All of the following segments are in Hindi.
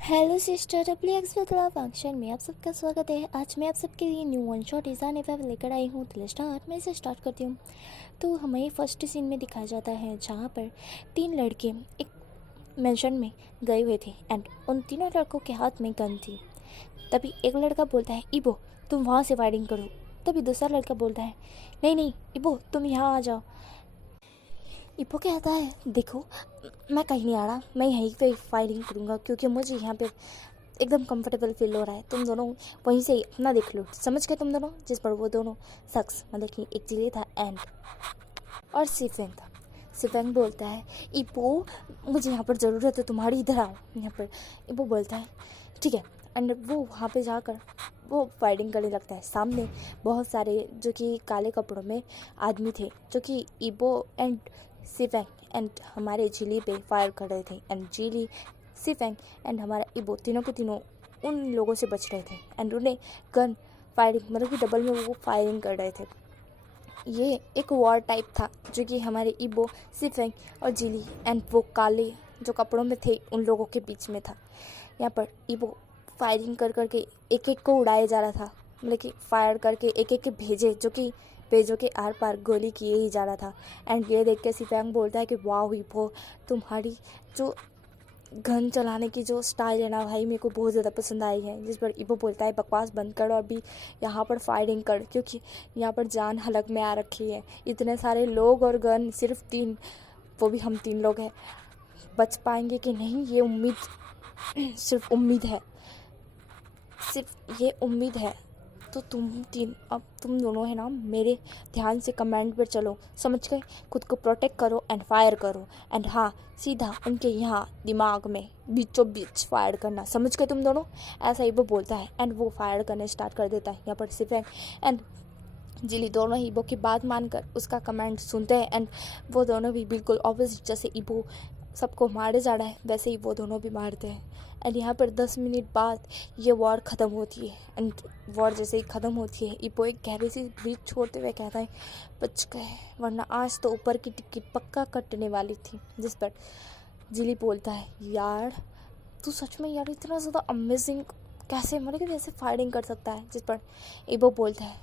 Hello sister, W x with function में आप सबका स्वागत है। आज मैं आप सबके लिए new one shot Izan F लेकर आई हूँ। तो स्टार्ट मैं इसे स्टार्ट करती हूँ। तो हमें फर्स्ट सीन में दिखाया जाता है जहाँ पर तीन लड़के एक मेंशन में गए हुए थे एंड उन तीनों लड़कों के हाथ में गन थी। तभी एक लड़का बोलता है, इबो तुम वहाँ से फायरिंग करो। तभी दूसरा लड़का बोलता है, नहीं नहीं इबो तुम यहाँ आ जाओ। इपो कहता है, देखो मैं कहीं नहीं आ रहा, मैं यहीं पे फायरिंग करूँगा क्योंकि मुझे यहाँ पे एकदम कंफर्टेबल फील हो रहा है। तुम दोनों वहीं से अपना देख लो। समझ गए तुम दोनों? जिस पर वो दोनों शख्स मतलब कि एक जिले था एंड और सिफेंग था। सिफेंग बोलता है, इपो मुझे यहाँ पर ज़रूरत है तुम्हारी, इधर आओ यहाँ पर। इपो बोलता है ठीक है एंड वो वहाँ पे जाकर वो फायरिंग करने लगता है। सामने बहुत सारे जो कि काले कपड़ों में आदमी थे जो कि इबो एंड सिफेंग एंड हमारे जिली पे फायर कर रहे थे एंड जिली सिफेंग एंड हमारा इबो तीनों के तीनों उन लोगों से बच रहे थे एंड उन्हें गन फायरिंग मतलब कि डबल में वो फायरिंग कर रहे थे। ये एक वॉर टाइप था जो कि हमारे इबो सिफेंग और जिली एंड वो काले जो कपड़ों में थे उन लोगों के बीच में था। यहाँ पर इबो फायरिंग कर करके एक एक को उड़ाया जा रहा था, मतलब कि फायर करके एक एक के भेजे जो कि पेजों के आर पार गोली किए ही जा रहा था। एंड ये देख के सिफेंग बोलता है कि वाह इबो तुम्हारी जो गन चलाने की जो स्टाइल है ना भाई मेरे को बहुत ज़्यादा पसंद आई है। जिस पर इबो बोलता है बकवास बंद कर और अभी यहाँ पर फायरिंग कर क्योंकि यहाँ पर जान हलक में आ रखी है। इतने सारे लोग और गन सिर्फ तीन, वो भी हम तीन लोग हैं। बच पाएंगे कि नहीं ये उम्मीद सिर्फ उम्मीद है, सिर्फ ये उम्मीद है। तो अब तुम दोनों है ना मेरे ध्यान से कमांड पर चलो, समझ गए? खुद को प्रोटेक्ट करो एंड फायर करो एंड हाँ सीधा उनके यहाँ दिमाग में बीचों बीच फायर करना, समझ गए तुम दोनों? ऐसा ही वो बोलता है एंड वो फायर करने स्टार्ट कर देता है। यहाँ पर सिफेंग एंड जिली दोनों ही इबो की बात मानकर उसका कमांड सुनते हैं एंड वो दोनों भी बिल्कुल ऑपोजिट, जैसे इबो सबको मारे जा रहा है वैसे ही वो दोनों भी मारते हैं। एंड यहाँ पर 10 मिनट बाद ये वॉर ख़त्म होती है एंड वॉर जैसे ही ख़त्म होती है इबो एक गहरी सी ब्रीथ छोड़ते हुए कहता है, बच गए, वरना आज तो ऊपर की टिकट पक्का कटने वाली थी। जिस पर जिली बोलता है, यार तू सच में यार इतना ज़्यादा अमेजिंग कैसे मतलब कि वैसे फायरिंग कर सकता है? जिस पर इबो बोलता है,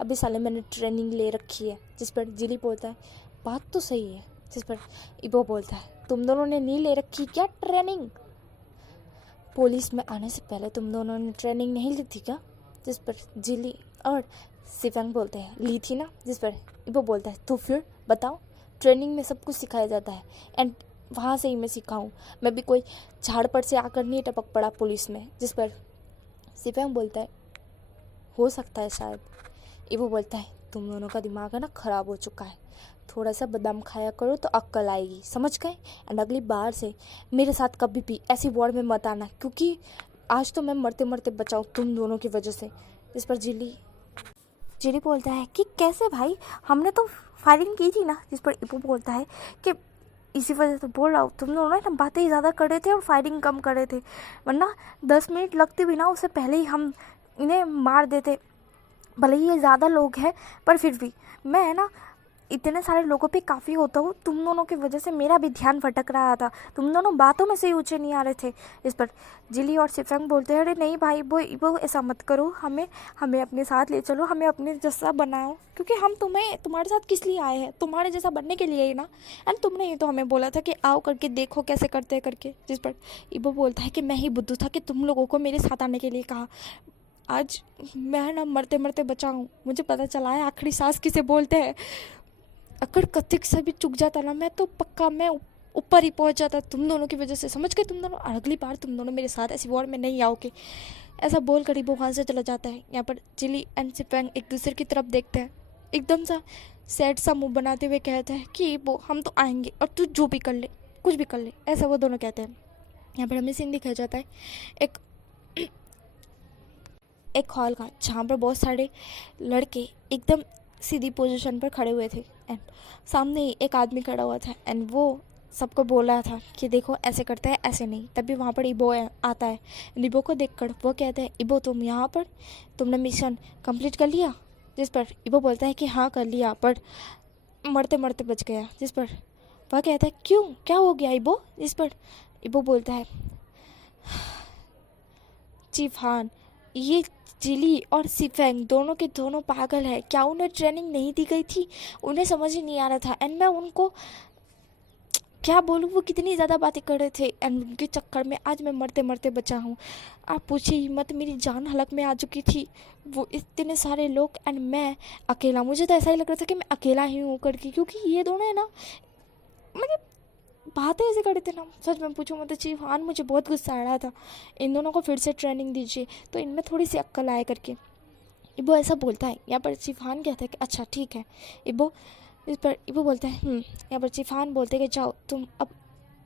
अभी साले मैंने ट्रेनिंग ले रखी है। जिस पर जिली बोलता है, बात तो सही है। जिस पर इबो बोलता है, तुम दोनों ने नहीं ले रखी क्या ट्रेनिंग? पुलिस में आने से पहले तुम दोनों ने ट्रेनिंग नहीं ली थी क्या? जिस पर जिली और सिफेंग बोलते हैं, ली थी ना। जिस पर इबो बोलता है, तो फिर बताओ, ट्रेनिंग में सब कुछ सिखाया जाता है एंड वहाँ से ही मैं सिखाऊँ, मैं भी कोई झाड़पट से आकर नहीं टपक पड़ा पुलिस में। जिस पर सिफेंग बोलता है, हो सकता है शायद। इबो बोलता है, तुम दोनों का दिमाग है ना ख़राब हो चुका है, थोड़ा सा बादाम खाया करो तो अक्ल आएगी, समझ गए? एंड अगली बार से मेरे साथ कभी भी ऐसी वॉर में मत आना क्योंकि आज तो मैं मरते मरते बचाऊँ तुम दोनों की वजह से। इस पर जिली बोलता है कि कैसे भाई, हमने तो फायरिंग की थी ना। जिस पर इबो बोलता है कि इसी वजह से बोल रहा हूँ, तुम दोनों ना बातें ही ज़्यादा कर रहे थे और फायरिंग कम कर रहे थे, वरना 10 मिनट लगते भी ना उससे पहले ही हम इन्हें मार देते। भले ही ये ज़्यादा लोग हैं पर फिर भी मैं है ना इतने सारे लोगों पे काफ़ी होता हूँ। तुम दोनों की वजह से मेरा भी ध्यान भटक रहा था, तुम दोनों बातों में से ही ऊँचे नहीं आ रहे थे। इस पर जिली और सिफेंग बोलते हैं, अरे नहीं भाई वो ऐसा मत करो, हमें अपने साथ ले चलो, हमें अपने जैसा बनाओ क्योंकि हम तुम्हारे साथ किस लिए आए हैं? तुम्हारे जैसा बनने के लिए ही ना। एंड तुमने ही तो हमें बोला था कि आओ करके देखो कैसे करते करके। जिस पर इबो बोलता है कि मैं ही बुद्धू था कि तुम लोगों को मेरे साथ आने के लिए कहा। आज मैं ना मरते मरते बचा हूँ, मुझे पता चला है आखिरी सांस किसे बोलते हैं। अगर कथिक से भी चुक जाता ना मैं तो पक्का मैं ऊपर ही पहुंच जाता तुम दोनों की वजह से, समझ गए तुम दोनों? और अगली बार तुम दोनों मेरे साथ ऐसी वॉर में नहीं आओगे। ऐसा बोल कर वो वहाँ से चला जाता है। यहाँ पर जिली एंड सिफेंग एक दूसरे की तरफ देखते हैं, एकदम सा सैड सा मुंह बनाते हुए कहते हैं कि वो हम तो आएंगे और तू जो भी कर ले, कुछ भी कर ले, ऐसा वो दोनों कहते हैं। यहाँ पर हमें सीन दिखाया जाता है एक हॉल का जहाँ पर बहुत सारे लड़के एकदम सीधी पोजीशन पर खड़े हुए थे एंड सामने ही एक आदमी खड़ा हुआ था एंड वो सबको बोल रहा था कि देखो ऐसे करते हैं, ऐसे नहीं। तभी वहाँ पर इबो आता है। इबो को देखकर वो कहते हैं, इबो तुम यहाँ पर, तुमने मिशन कंप्लीट कर लिया? जिस पर इबो बोलता है कि हाँ कर लिया पर मरते मरते बच गया। जिस पर वह कहता है, क्यों, क्या हो गया इबो? जिस पर इबो बोलता है, चीफान, ये जिली और सिफेंग दोनों के दोनों पागल है। क्या उन्हें ट्रेनिंग नहीं दी गई थी? उन्हें समझ ही नहीं आ रहा था। एंड मैं उनको क्या बोलूँ, वो कितनी ज़्यादा बातें कर रहे थे एंड उनके चक्कर में आज मैं मरते मरते बचा हूँ। आप पूछिए ही मत, मेरी जान हलक में आ चुकी थी। वो इतने सारे लोग एंड मैं अकेला। मुझे तो ऐसा ही लग रहा था कि मैं अकेला ही हूँ करके, क्योंकि ये दोनों है ना, मतलब बातें ऐसे कर रहे थे ना, सच में पूछो मत। चीफान, मुझे बहुत गुस्सा आ रहा था। इन दोनों को फिर से ट्रेनिंग दीजिए तो इनमें थोड़ी सी अक्ल आए करके। इबो ऐसा बोलता है। यहाँ पर चीफान कहता है कि अच्छा ठीक है। इबो इस पर इबो बोलता है यहाँ पर चीफान बोलते हैं कि जाओ तुम अब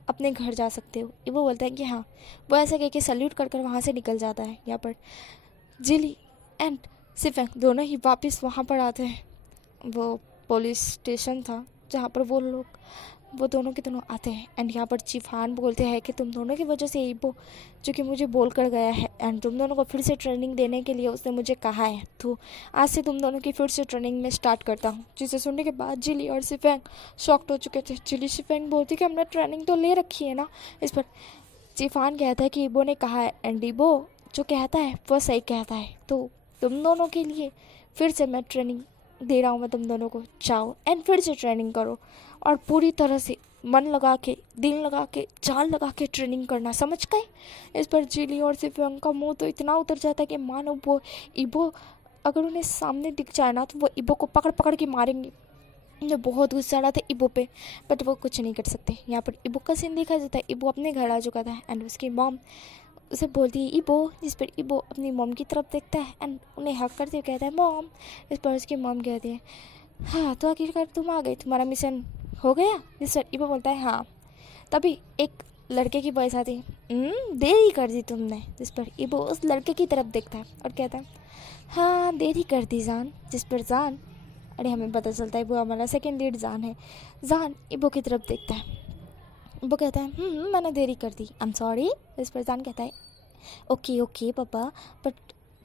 अपने घर जा सकते हो। इबो बोलता है कि हाँ। वो ऐसा कह के सल्यूट कर कर वहाँ से निकल जाता है। यहाँ पर जिली एंड सिफेंग दोनों ही वापस वहाँ पर आते हैं। वो पुलिस स्टेशन था जहाँ पर वो दोनों के दोनों आते हैं एंड यहाँ पर चीफान बोलते हैं कि तुम दोनों की वजह से इबो जो कि मुझे बोल कर गया है एंड तुम दोनों को फिर से ट्रेनिंग देने के लिए उसने मुझे कहा है, तो आज से तुम दोनों की फिर से ट्रेनिंग में स्टार्ट करता हूँ। जिसे सुनने के बाद जिली और सिफेंग शॉक्ड हो चुके थे। जिली सिफेंग बोलती कि हमने ट्रेनिंग तो ले रखी है ना। इस पर चीफान कहता है कि इबो ने कहा है एंड इबो जो कहता है वो सही कहता है, तो तुम दोनों के लिए फिर से मैं ट्रेनिंग दे रहा हूँ। मैं तुम दोनों को जाओ एंड फिर से ट्रेनिंग करो और पूरी तरह से मन लगा के, दिल लगा के, जान लगा के ट्रेनिंग करना, समझ गए। इस पर जिली और सिफेंग का मुंह तो इतना उतर जाता है कि मानो वो इबो अगर उन्हें सामने दिख जाए ना तो वो इबो को पकड़ पकड़ के मारेंगे। मुझे बहुत गुस्सा आ रहा था इबो पे, बट वो कुछ नहीं कर सकते। यहाँ पर इबो का सीन देखा जाता है। इबो अपने घर आ चुका था एंड उसकी मॉम उसे बोलती है इबो, जिस पर इबो अपनी मॉम की तरफ देखता है एंड उन्हें हक करते हुए कहता है मॉम। इस पर उसकी मॉम कहती है हाँ तो आखिरकार तुम आ गई, तुम्हारा मिशन हो गया। जिस पर इबो बोलता है हाँ। तभी एक लड़के की वॉइस आती है देरी कर दी तुमने। जिस पर इबो उस लड़के की तरफ देखता है और कहता है हाँ देरी कर दी जान। जिस पर जान, अरे हमें पता चलता है वो हमारा सेकंड लीड जान है। जान इबो की तरफ देखता है। इबो कहता है मैंने देरी कर दी, आई एम सॉरी। इस पर जान कहता है ओके ओके पापा, बट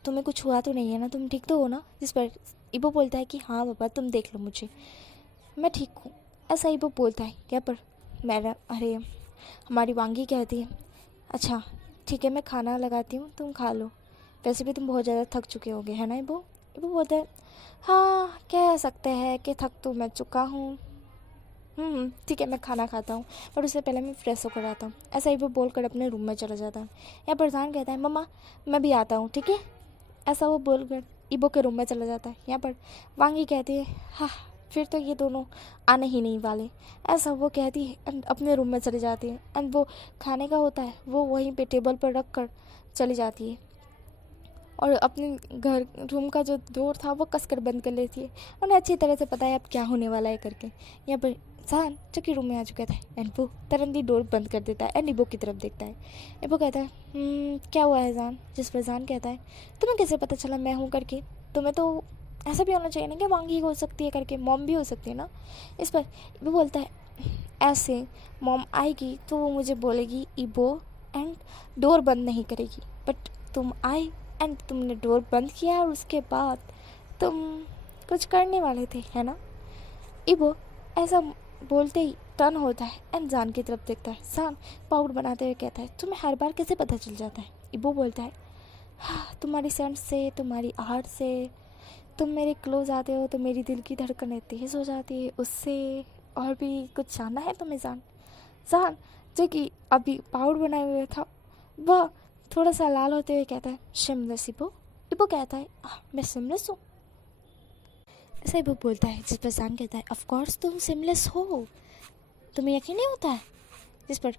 तुम्हें कुछ हुआ तो नहीं है ना, तुम ठीक तो हो ना। जिस पर इबो बोलता है कि हाँ पापा तुम देख लो मुझे, मैं ठीक हूँ। ऐसा इबो बोलता है। क्या पर मेरा अरे हमारी वांगी कहती है अच्छा ठीक है मैं खाना लगाती हूँ, तुम खा लो, वैसे भी तुम बहुत ज़्यादा थक चुके होगे है ना। इबो इबो बोलता है हाँ कह सकते हैं कि थक तो मैं चुका हूँ। ठीक है मैं खाना खाता हूँ, पर उससे पहले मैं फ्रेश होकर आता हूँ। ऐसा ही वो बोल कर अपने रूम में चला जाता है। या प्रधान कहता है मम्मा मैं भी आता हूँ ठीक है। ऐसा वो बोल कर इबो के रूम में चला जाता है। यहाँ पर वांगी कहती है हाँ फिर तो ये दोनों आने ही नहीं वाले। ऐसा वो कहती है एंड अपने रूम में चली जाती है एंड वो खाने का होता है वो वहीं पे टेबल पर रख कर चली जाती है और अपने घर रूम का जो डोर था वो कस कर बंद कर लेती है। उन्हें अच्छी तरह से पता है अब क्या होने वाला है करके। यहाँ पर जान जो कि रूम में आ चुका था एंड वो तुरंत ही डोर बंद कर देता है एंड इबो की तरफ देखता है। इबो कहता है क्या हुआ है जान। जिस पर जान कहता है तुम्हें कैसे पता चला मैं हूँ करके, तुम्हें तो ऐसा भी होना चाहिए ना कि वांगी हो सकती है करके, मॉम भी हो सकती है ना। इस पर इबो बोलता है ऐसे मॉम आएगी तो वो मुझे बोलेगी इबो एंड डोर बंद नहीं करेगी, बट तुम आए एंड तुमने डोर बंद किया और उसके बाद तुम कुछ करने वाले थे है ना। इबो ऐसा बोलते ही टर्न होता है एंड जान की तरफ देखता है। जान पाउडर बनाते हुए कहता है तुम्हें हर बार कैसे पता चल जाता है। इबो बोलता है हाँ तुम्हारी सेंट से, तुम्हारी आर्ट से, तुम मेरे क्लोज आते हो तो मेरी दिल की धड़कनें तेज़ हो जाती है उससे। और भी कुछ जानना है तुम्हें जान। जान जो कि अभी पाउडर बनाए हुए था वह थोड़ा सा लाल होते हुए कहता है शिमलेस। इबो इबो कहता है मैं शिमलेस हूँ। ऐसा इबो बोलता है। जिस पर जान कहता है ऑफ कोर्स तुम शिमलेस हो, तुम्हें यकीन नहीं होता है। जिस पर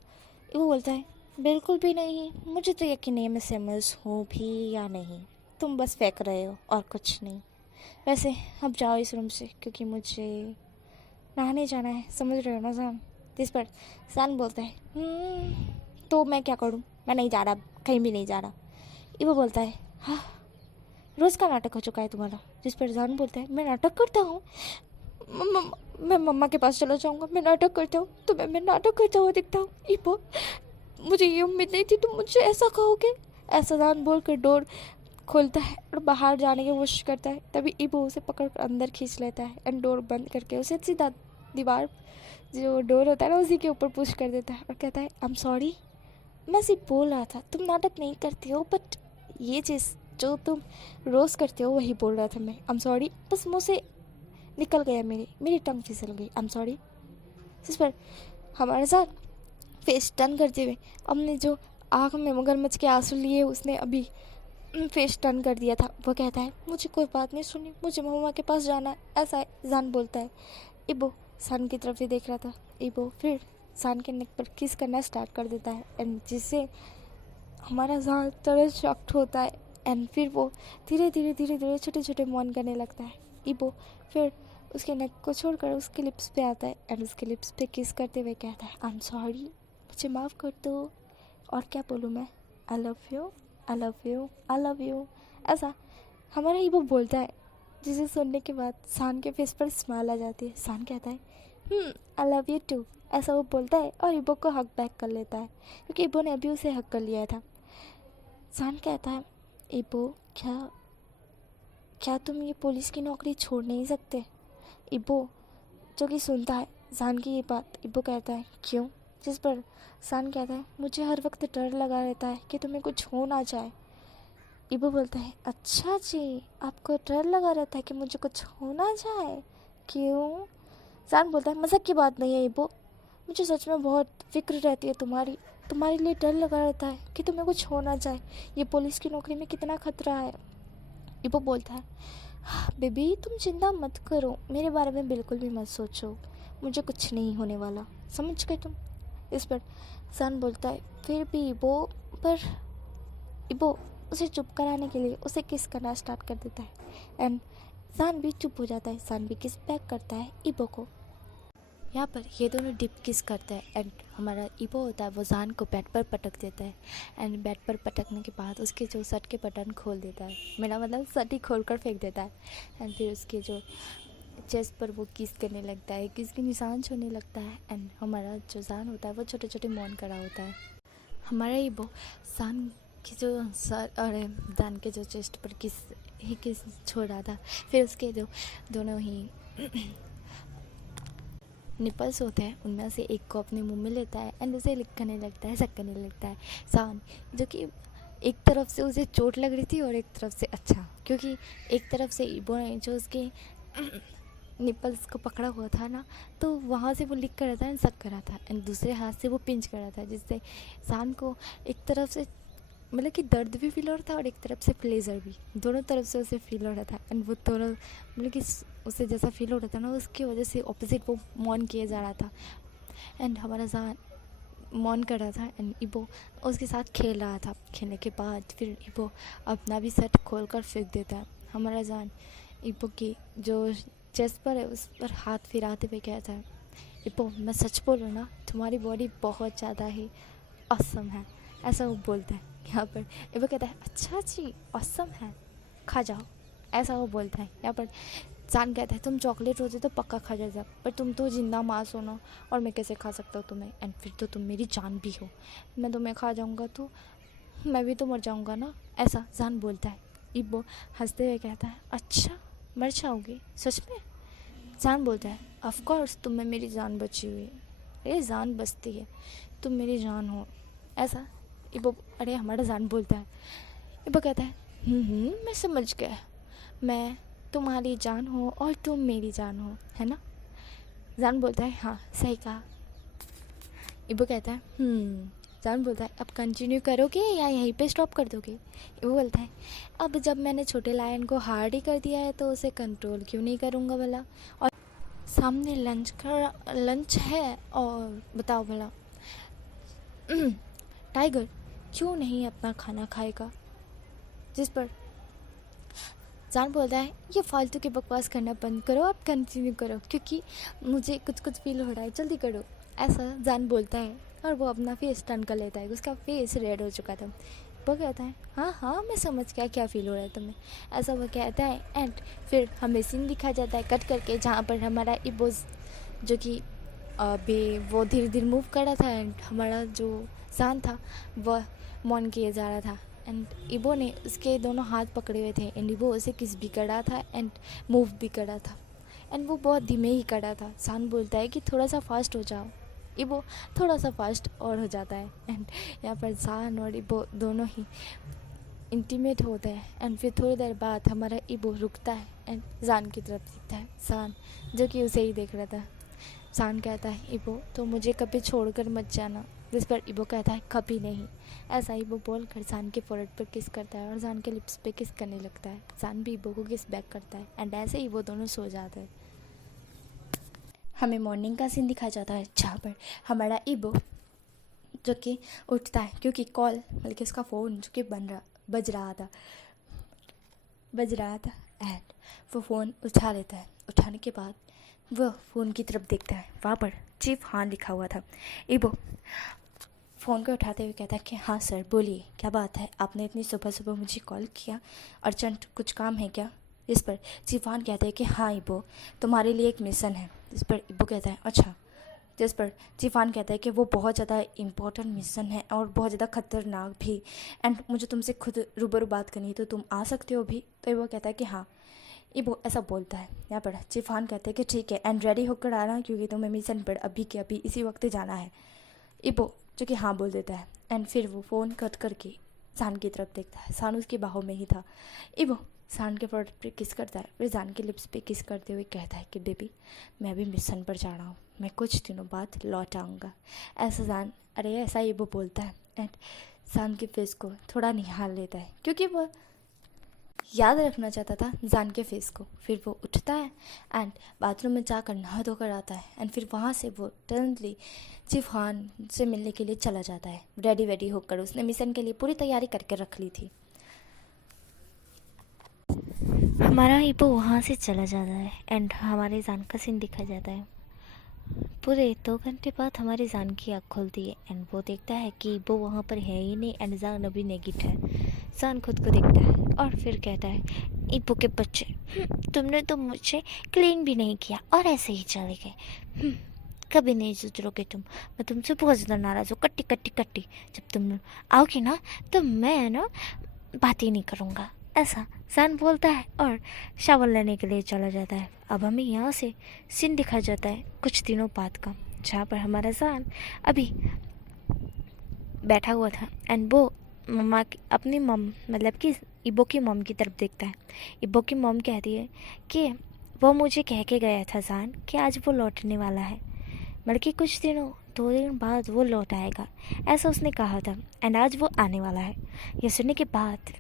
इबो बोलता है बिल्कुल भी नहीं, मुझे तो यकीन नहीं है मैं शिमलेस हूँ भी या नहीं, तुम बस फेंक रहे हो और कुछ नहीं। वैसे अब जाओ इस रूम से क्योंकि मुझे नहाने जाना है, समझ रहे हो ना जान। जिस पर जान बोलता है तो मैं क्या करूँ, मैं नहीं जा रहा, कहीं भी नहीं जा रहा। इबो बोलता है हाँ रोज़ का नाटक हो चुका है तुम्हारा। जिस पर जान बोलता है मैं नाटक करता हूँ, मैं मम्मा के पास चला जाऊँगा, मैं नाटक करता हूँ तो मैं नाटक करता हुआ दिखता हूँ। इबो मुझे ये उम्मीद नहीं थी तुम मुझे ऐसा कहोगे। ऐसा जान बोल कर डोर खोलता है और बाहर जाने की कोशिश करता है। तभी इबो उसे पकड़ कर अंदर खींच लेता है एंड डोर बंद करके उसे सीधा दीवार जो डोर होता है ना उसी के ऊपर पुश कर देता है और कहता है आई एम सॉरी, मैं सिर्फ बोल रहा था तुम नाटक नहीं करती हो, बट ये चीज़ जो तुम रोज़ करते हो वही बोल रहा था मैं। आई एम सॉरी, बस मुँह से निकल गया, मेरी टंग फिसल गई। I am sorry. जिस पर हमारे साथ फेस टर्न करते हुए हमने जो आँख में मगरमच्छ के आंसू लिए उसने अभी फेस टर्न कर दिया था। वो कहता है मुझे कोई बात नहीं सुनी, मुझे मम्मा के पास जाना है, ऐसा है। जान बोलता है। इबो सान की तरफ ही देख रहा था। इबो फिर सान के नेक पर किस करना स्टार्ट कर देता है एंड जिससे हमारा जान तरह शॉक्ड होता है एंड फिर वो धीरे धीरे छोटे छोटे मौन करने लगता है। इबो फिर उसके नेक को छोड़कर उसके लिप्स पे आता है एंड उसके लिप्स पे किस करते हुए कहता है आई एम सॉरी, मुझे माफ़ कर दो। और क्या बोलूँ मैं, I love you, I love you, I love you, ऐसा हमारा इबो बोलता है। जिसे सुनने के बाद सान के फेस पर स्माइल आ जाती है। सान कहता है आई लव यू टू, ऐसा वो बोलता है और इबो को हक बैक कर लेता है क्योंकि इबो ने अभी उसे हक कर लिया था। सान कहता है इबो क्या तुम ये पुलिस की नौकरी छोड़ नहीं सकते? इबो जो कि सुनता है सान की ये बात, इबो कहता है क्यों? जिस पर सान कहता है मुझे हर वक्त डर लगा रहता है कि तुम्हें कुछ हो ना जाए। इबो बोलता है अच्छा जी, आपको डर लगा रहता है कि मुझे कुछ हो ना जाए, क्यों? सान बोलता है मजाक की बात नहीं है इबो, मुझे सच में बहुत फिक्र रहती है तुम्हारे लिए डर लगा रहता है कि तुम्हें कुछ हो ना जाए। ये पुलिस की नौकरी में कितना खतरा है। इबो बोलता है बेबी तुम चिंता मत करो, मेरे बारे में बिल्कुल भी मत सोचो, मुझे कुछ नहीं होने वाला, समझ गए तुम? इस पर सान बोलता है फिर भी इबो उसे चुप कराने के लिए उसे किस करना स्टार्ट कर देता है एंड सान भी चुप हो जाता है। सान भी किस बैक करता है इबो को। यहाँ पर ये दोनों डिप किस करते हैं एंड हमारा इबो होता है वो सान को बेड पर पटक देता है एंड बेड पर पटकने के बाद उसके जो शर्ट के बटन खोल देता है, मेरा मतलब शर्ट ही खोल कर फेंक देता है एंड फिर उसके जो चेस्ट पर वो किस करने लगता है, किस के निशान छोड़ने लगता है एंड हमारा जो सान होता है वो छोटे छोटे मौन करा होता है। हमारा इबो सान की जो सर और सान के जो चेस्ट पर किस छोड़ रहा था, फिर उसके जो दोनों ही निपल्स होते हैं उनमें से एक को अपने मुंह में लेता है एंड उसे लिक करने लगता है, सक करने लगता है। सान जो कि एक तरफ से उसे चोट लग रही थी और एक तरफ से अच्छा, क्योंकि एक तरफ से इबो ने जो उसके निपल्स को पकड़ा हुआ था ना, तो वहाँ से वो लिक कर रहा था एंड सक कर रहा था एंड दूसरे हाथ से वो पिंच कर रहा था, जिससे सान को एक तरफ से मतलब कि दर्द भी फील हो रहा था और एक तरफ से प्लेजर भी, दोनों तरफ से उसे फील हो रहा था एंड वो दोनों मतलब कि उसे जैसा फील हो रहा था ना उसकी वजह से ऑपोजिट वो मौन किया जा रहा था एंड हमारा सान मौन कर रहा था एंड इबो उसके साथ खेल रहा था। खेलने के बाद फिर इबो अपना भी शर्ट खोल कर फेंक देता है। हमारा सान इबो की जो चेस्ट पर है उस पर हाथ फिराते हुए कहता है इबो मैं सच बोलूँ ना, तुम्हारी बॉडी बहुत ज़्यादा ही ऑसम है, ऐसा वो बोलता है। यहाँ पर इबो कहता है अच्छा जी ऑसम है, खा जाओ, ऐसा वो बोलता है। यहाँ पर सान कहता है तुम चॉकलेट होते तो पक्का खा जाता, पर तुम तो जिंदा मांस हो ना, और मैं कैसे खा सकता हूँ तुम्हें, एंड फिर तो तुम मेरी जान भी हो, मैं तुम्हें खा जाऊँगा तो मैं भी तो मर जाऊँगा ना, ऐसा सान बोलता है। इबो हंसते हुए कहता है अच्छा मर जाओगे सच में? सान बोलता है ऑफ कोर्स, तुम में मेरी जान बची हुई है, अरे जान बचती है, तुम मेरी जान हो, ऐसा इबो अरे हमारा सान बोलता है। इबो कहता है मैं समझ गया, मैं तुम्हारी जान हो और तुम मेरी जान हो, है ना? सान बोलता है हाँ सही कहा। इबो कहता है सान बोलता है अब कंटिन्यू करोगे या यहीं पे स्टॉप कर दोगे? इबो बोलता है अब जब मैंने छोटे लायन को हार्ड ही कर दिया है तो उसे कंट्रोल क्यों नहीं करूँगा भला, और सामने लंच है और बताओ भला टाइगर क्यों नहीं अपना खाना खाएगा? जिस पर सान बोलता है ये फालतू की बकवास करना बंद करो, आप कंटिन्यू करो क्योंकि मुझे कुछ फील हो रहा है, जल्दी करो, ऐसा सान बोलता है और वो अपना फेस टर्न कर लेता है। उसका फेस रेड हो चुका था। वो कहता है हाँ मैं समझ गया क्या फील हो रहा है तुम्हें, ऐसा वो कहता है एंड फिर हमें सीन दिखा जाता है कट करके जहाँ पर हमारा इबोज जो कि अभी वो धीरे धीरे मूव कर रहा था एंड हमारा जो सान था वह मौन किया जा रहा था एंड इबो ने उसके दोनों हाथ पकड़े हुए थे एंड इबो उसे किस भी कर रहा था एंड मूव भी कर रहा था एंड वो बहुत धीमे ही कर रहा था। सान बोलता है कि थोड़ा सा फास्ट हो जाओ, इबो थोड़ा सा फास्ट और हो जाता है एंड यहाँ पर सान और इबो दोनों ही इंटीमेट होता है एंड फिर थोड़ी देर बाद हमारा ईबो रुकता है एंड जान की तरफ देखता है। जान जो कि उसे ही देख रहा था। जान कहता है ईबो तो मुझे कभी छोड़कर मत जाना, जिस पर ईबो कहता है कभी नहीं। ऐसा ईबो बोलकर जान के फोrehead पर किस करता है और जान के लिप्स पे किस करने लगता है। जान भी ईबो को किस बैक करता है एंड ऐसे ही वो दोनों सो जाते हैं। हमें मॉर्निंग का सीन दिखाया जाता है जहाँ पर हमारा ईबो जो कि उठता है क्योंकि कॉल बल्कि उसका फ़ोन जो कि बज रहा था एंड वो फ़ोन उठा लेता है। उठाने के बाद वह फ़ोन की तरफ देखता है, वहाँ पर चीफ हान लिखा हुआ था। ईबो फ़ोन को उठाते हुए कहता है कि हाँ सर बोलिए, क्या बात है, आपने इतनी सुबह सुबह मुझे कॉल किया, अर्जेंट कुछ काम है क्या? इस पर चीफ हान कहते हैं कि हाँ ईबो तुम्हारे लिए एक मिशन है। इस पर ईबो कहता है अच्छा। जिस पर चीफ हान कहता है कि वो बहुत ज़्यादा इम्पोर्टेंट मिशन है और बहुत ज़्यादा खतरनाक भी, एंड मुझे तुमसे खुद रूबरू बात करनी है, तो तुम आ सकते हो भी? तो ईबो कहता है कि हाँ। ईबो ऐसा बोलता है। यहाँ पर चीफ हान कहते हैं कि ठीक है एंड रेडी होकर आना क्योंकि तुम्हें मिशन पर अभी के अभी इसी वक्त जाना है। ईबो जो कि हाँ बोल देता है एंड फिर वो फ़ोन कट करके जान की तरफ देखता है। जान उसकी बाहों में ही था। ईबो जान के फोrehead पे किस करता है, फिर जान के लिप्स पे किस करते हुए कहता है कि बेबी मैं अभी मिशन पर जा रहा हूँ, मैं कुछ दिनों बाद लौट आऊँगा। ऐसा ईबो बोलता है एंड जान के फेस को थोड़ा निहार लेता है क्योंकि वो याद रखना चाहता था जान के फेस को। फिर वो उठता है एंड बाथरूम में जाकर नहा धोकर आता है एंड फिर वहाँ से वो टर्नली चीफ हान से मिलने के लिए चला जाता है। रेडी होकर उसने मिशन के लिए पूरी तैयारी करके रख ली थी। हमारा ईबो वहाँ से चला जाता है एंड हमारे जान का सीन दिखा जाता है। पूरे 2 घंटे बाद हमारी जान की आँख खुलती है एंड वो देखता है कि ईबो वहाँ पर है ही नहीं एंड जान अभी नेगिट है। जान खुद को देखता है और फिर कहता है ईबो के बच्चे, तुमने तो मुझे क्लीन भी नहीं किया और ऐसे ही चले गए। कभी नहीं सुधरोगे तुम, मैं तुमसे बहुत ज़्यादा नाराज़ हूँ। कट्टी जब तुम आओगी ना तो मैं ना बात ही नहीं करूँगा, ऐसा जान बोलता है और शावर लेने के लिए चला जाता है। अब हमें यहाँ से सीन दिखा जाता है कुछ दिनों बाद का, जहाँ पर हमारा जान अभी बैठा हुआ था एंड वो अपनी मम मतलब कि ईबो की मम की तरफ देखता है। ईबो की मम कहती है कि वो मुझे कह के गया था जान कि आज वो लौटने वाला है, बल्कि कुछ दिनों 2 दिन बाद वो लौट आएगा, ऐसा उसने कहा था एंड आज वो आने वाला है। ये सुनने के बाद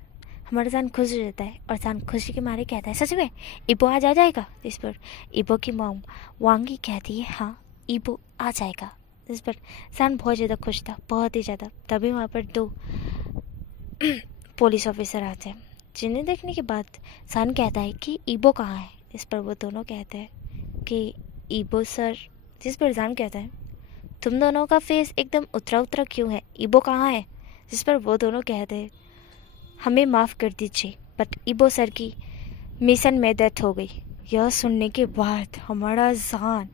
हमारा जान खुश हो जाता है और जान खुशी के मारे कहता है सच में ईबो आज आ जाएगा? इस पर ईबो की मॉम वांगी कहती है हाँ ईबो आ जाएगा। इस पर जान बहुत ज़्यादा खुश था, बहुत ही ज़्यादा। तभी वहाँ पर 2 पुलिस ऑफिसर आते हैं, जिन्हें देखने के बाद जान कहता है कि ईबो कहाँ है? इस पर वो दोनों कहते हैं कि ईबो सर। जिस पर जान कहता है तुम दोनों का फेस एकदम उतरा क्यों है, ईबो कहाँ है? जिस पर वो दोनों कहते हैं हमें माफ़ कर दीजिए बट ईबो सर की मिशन में डेथ हो गई। यह सुनने के बाद हमारा जान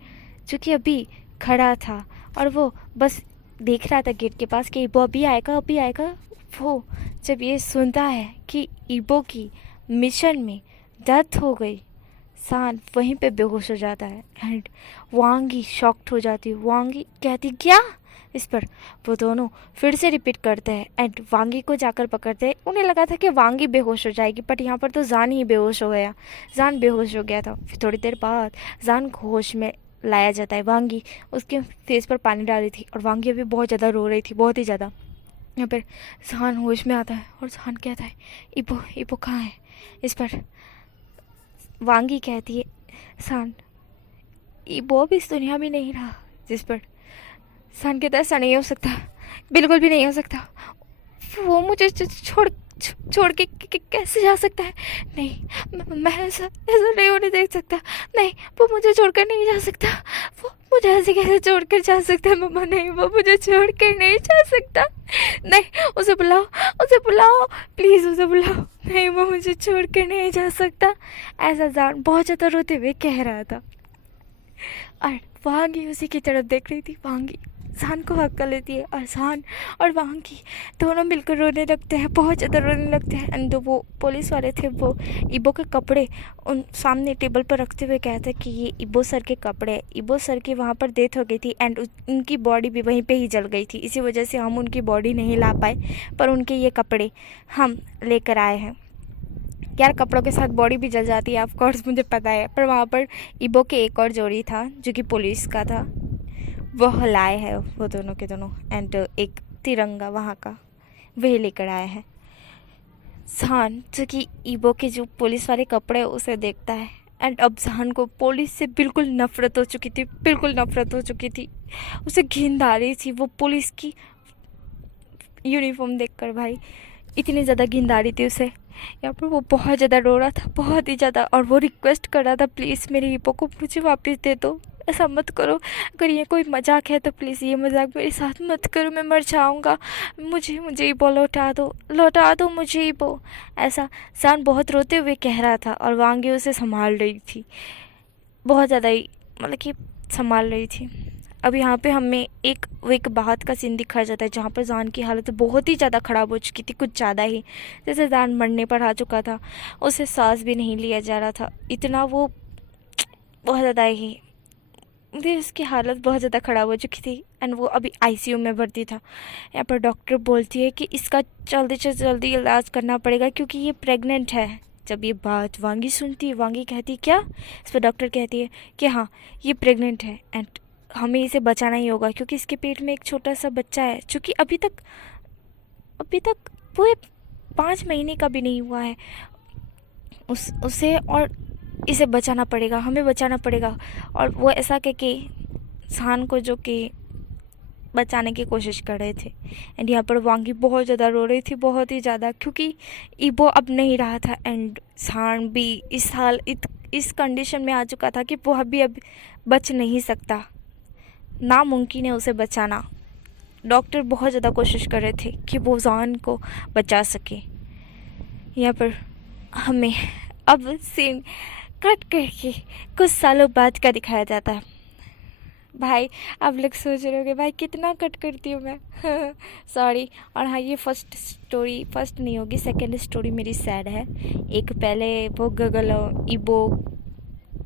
जो कि अभी खड़ा था और वो बस देख रहा था गेट के पास कि ईबो अभी आएगा, वो जब ये सुनता है कि ईबो की मिशन में डेथ हो गई, जान वहीं पे बेहोश हो जाता है एंड वांगी शॉक्ड हो जाती है। वांगी कहती क्या? इस पर वो दोनों फिर से रिपीट करते हैं एंड वांगी को जाकर पकड़ते हैं। उन्हें लगा था कि वांगी बेहोश हो जाएगी बट यहाँ पर तो जान ही बेहोश हो गया। जान बेहोश हो गया था। फिर थोड़ी देर बाद जान को होश में लाया जाता है। वांगी उसके फेस पर पानी डाली थी और वांगी अभी बहुत ज़्यादा रो रही थी, बहुत ही ज़्यादा। यहाँ पर जान होश में आता है और जान कहता है ईबो कहाँ है? इस पर वांगी कहती है जान ईबो भी इस दुनिया में नहीं रहा। जिस पर जान कहता है ऐसा नहीं हो सकता, बिल्कुल भी नहीं हो सकता, वो मुझे छोड़ के कैसे जा सकता है? नहीं मैं ऐसा नहीं होने दे सकता, नहीं वो मुझे छोड़कर नहीं जा सकता, वो मुझे ऐसे कैसे छोड़कर जा सकता है? मम्मा नहीं, वो मुझे छोड़कर नहीं जा सकता, नहीं उसे बुलाओ प्लीज़ उसे बुलाओ, नहीं वो मुझे छोड़कर नहीं जा सकता, ऐसा जान बहुत ज़्यादा रोते हुए कह रहा था। और वांगी उसी की तरफ देख रही थी। वांगी शान को हक कर लेती है और शान और वांगी दोनों मिलकर रोने लगते हैं, बहुत ज़्यादा रोने लगते हैं। एंड वो पुलिस वाले थे वो इबो के कपड़े उन सामने टेबल पर रखते हुए कहते हैं कि ये इबो सर के कपड़े, इबो सर की वहाँ पर डेथ हो गई थी एंड उनकी बॉडी भी वहीं पे ही जल गई थी, इसी वजह से हम उनकी बॉडी नहीं ला पाए, पर उनके ये कपड़े हम लेकर आए हैं। यार कपड़ों के साथ बॉडी भी जल जाती है ऑफ कोर्स, मुझे पता है, पर वहाँ पर इबो के एक और जोड़ी था जो कि पुलिस का था, वह लाए हैं वो दोनों के दोनों। एंड एक तिरंगा वहाँ का वही लेकर आए हैं। शान जो कि इबो के जो पुलिस वाले कपड़े उसे देखता है एंड अब शान को पुलिस से बिल्कुल नफ़रत हो चुकी थी, बिल्कुल नफ़रत हो चुकी थी, उसे घिन आ रही थी वो पुलिस की यूनिफॉर्म देखकर। भाई इतनी ज़्यादा घिन आ रही थी उसे। यहाँ पर वो बहुत ज़्यादा रो रहा था, बहुत ही ज़्यादा, और वो रिक्वेस्ट कर रहा था प्लीज़ मेरे इबो को मुझे वापस दे दो, ऐसा मत करो, अगर ये कोई मजाक है तो प्लीज़ ये मजाक मेरे साथ मत करो, मैं मर जाऊँगा, मुझे इबो लौटा दो मुझे इबो। ऐसा शान बहुत रोते हुए कह रहा था और वांगी उसे संभाल रही थी, बहुत ज़्यादा ही मतलब कि संभाल रही थी। अब यहाँ पे हमें एक बात का सीन दिखाया जाता है जहाँ पर जान की हालत बहुत ही ज़्यादा ख़राब हो चुकी थी, कुछ ज़्यादा ही, जैसे जान मरने पर आ चुका था, उसे सांस भी नहीं लिया जा रहा था, इतना वो बहुत ज़्यादा ही मुझे उसकी हालत बहुत ज़्यादा ख़राब हो चुकी थी एंड वो अभी आईसीयू में भर्ती था। यहाँ पर डॉक्टर बोलती है कि इसका जल्दी से जल्दी इलाज करना पड़ेगा क्योंकि ये प्रेग्नेंट है। जब ये बात वांगी सुनती है, वांगी कहती है क्या, इस पर डॉक्टर कहती है कि हाँ ये प्रेग्नेंट है एंड हमें इसे बचाना ही होगा क्योंकि इसके पेट में एक छोटा सा बच्चा है जो कि अभी तक पूरे 5 महीने का भी नहीं हुआ है, उसे और इसे बचाना पड़ेगा, हमें बचाना पड़ेगा। और वो ऐसा कह के शान को जो कि बचाने की कोशिश कर रहे थे। एंड यहाँ पर वांगी बहुत ज़्यादा रो रही थी, बहुत ही ज़्यादा, क्योंकि इबो अब नहीं रहा था एंड शान भी इस कंडीशन में आ चुका था कि वो अभी अब बच नहीं सकता, नामुमकिन है उसे बचाना। डॉक्टर बहुत ज़्यादा कोशिश कर रहे थे कि वो जान को बचा सके। यहाँ पर हमें अब सीन कट करके कुछ सालों बाद का दिखाया जाता है। भाई आप लोग सोच रहे होंगे भाई कितना कट करती हूँ मैं सॉरी। और हाँ ये फर्स्ट नहीं होगी, सेकंड स्टोरी मेरी सैड है। एक पहले वो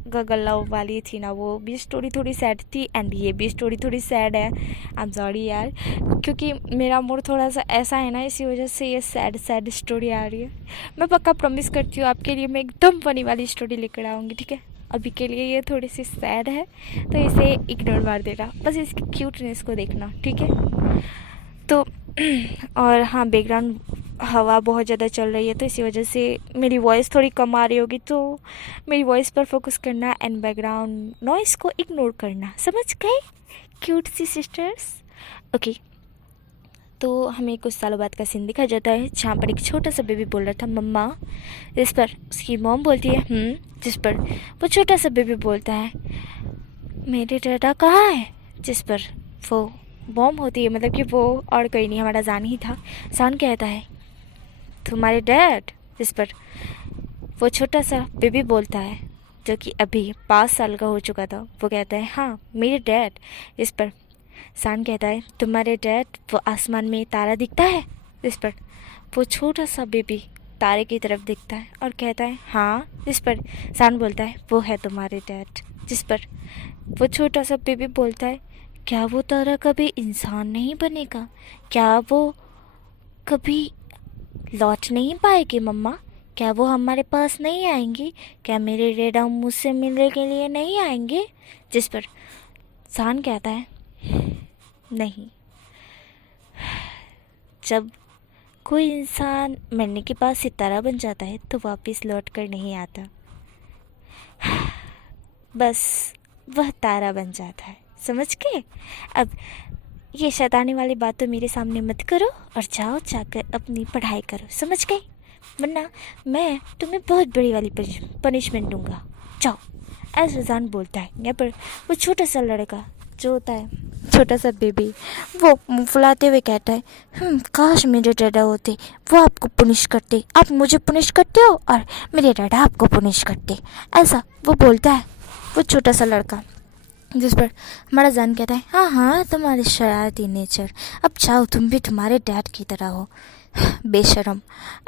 गगल वाली थी ना, वो भी स्टोरी थोड़ी सैड थी एंड ये भी स्टोरी थोड़ी सैड है। आई एम सॉरी यार, क्योंकि मेरा मूड थोड़ा सा ऐसा है ना, इसी वजह से ये सैड स्टोरी आ रही है। मैं पक्का प्रॉमिस करती हूँ आपके लिए मैं एकदम फनी वाली स्टोरी लेकर आऊँगी, ठीक है। अभी के लिए ये थोड़ी सी सैड है तो इसे इग्नोर मार देना, बस इसकी क्यूटनेस को देखना, ठीक है। तो और हाँ बैकग्राउंड हवा बहुत ज़्यादा चल रही है तो इसी वजह से मेरी वॉइस थोड़ी कम आ रही होगी, तो मेरी वॉइस पर फोकस करना एंड बैकग्राउंड नॉइस को इग्नोर करना, समझ गए क्यूट सी सिस्टर्स। ओके, तो हमें कुछ सालों बाद का सीन दिखाया जाता है जहाँ पर एक छोटा सा बेबी बोल रहा था मम्मा, जिस पर उसकी मॉम बोलती है जिस पर वो छोटा सा बेबी बोलता है मेरे डाटा कहाँ है, जिस पर वो मॉम होती है, मतलब कि वो और कोई नहीं हमारा जान ही था। जान कहता है तुम्हारे डैड, जिस पर वो छोटा सा बेबी बोलता है जो कि अभी 5 साल का हो चुका था, वो कहता है हाँ मेरे डैड, जिस पर शान कहता है तुम्हारे डैड, वो आसमान में तारा दिखता है, जिस पर वो छोटा सा बेबी तारे की तरफ दिखता है और कहता है हाँ, जिस पर शान बोलता है वो है तुम्हारे डैड, जिस पर वो छोटा सा बेबी बोलता है क्या वो तारा कभी इंसान नहीं बनेगा, क्या वो कभी लौट नहीं पाएगी मम्मा, क्या वो हमारे पास नहीं आएंगी, क्या मेरे डैडा मुझसे मिलने के लिए नहीं आएंगे, जिस पर शान कहता है नहीं, जब कोई इंसान मरने के बाद सितारा बन जाता है तो वापस लौट कर नहीं आता, बस वह तारा बन जाता है, समझ गए। अब ये शैतानी वाली बात तो मेरे सामने मत करो और जाओ जाकर अपनी पढ़ाई करो, समझ गए, वरना मैं तुम्हें बहुत बड़ी वाली पनिशमेंट दूंगा, जाओ, ऐसा जान बोलता है। यहाँ पर वो छोटा सा लड़का जो होता है, छोटा सा बेबी, वो मुँह फुलाते हुए कहता है काश मेरे डैडा होते, वो आपको पुनिश करते, आप मुझे पुनिश करते हो और मेरे डैडा आपको पुनिश करते, ऐसा वो बोलता है वो छोटा सा लड़का। जिस पर हमारा जान कहता है, हाँ हाँ तुम्हारे शरारती नेचर, अब चाहो तुम भी तुम्हारे डैड की तरह हो, बेशरम।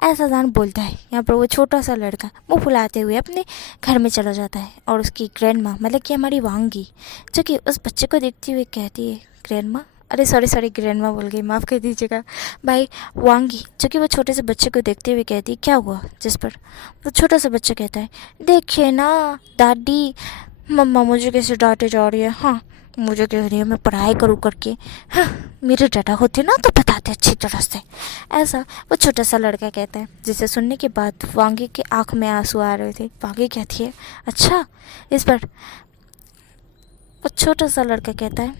ऐसा जान बोलता है। यहाँ पर वो छोटा सा लड़का मुंह फुलाते हुए अपने घर में चला जाता है और उसकी ग्रैंड माँ मतलब कि हमारी वांगी जो कि उस बच्चे को देखती हुए कहती है, ग्रैंड माँ, अरे सॉरी ग्रैंड माँ बोल गई, माफ़ कर दीजिएगा भाई। वांगी जो कि वो छोटे से बच्चे को देखते हुए कहती है, क्या हुआ? जिस पर वो छोटा सा बच्चा कहता है, देखिए ना दादी, मम्मा मुझे कैसे डांटे जा रही है, हाँ मुझे कह रही है मैं पढ़ाई करूँ करके, हाँ मेरे डाटा होते ना तो बताते अच्छी तरह से। ऐसा वो छोटा सा लड़का कहता है, जिसे सुनने के बाद वांगी की आंख में आंसू आ रहे थे। वांगी कहती है, अच्छा। इस पर वो छोटा सा लड़का कहता है,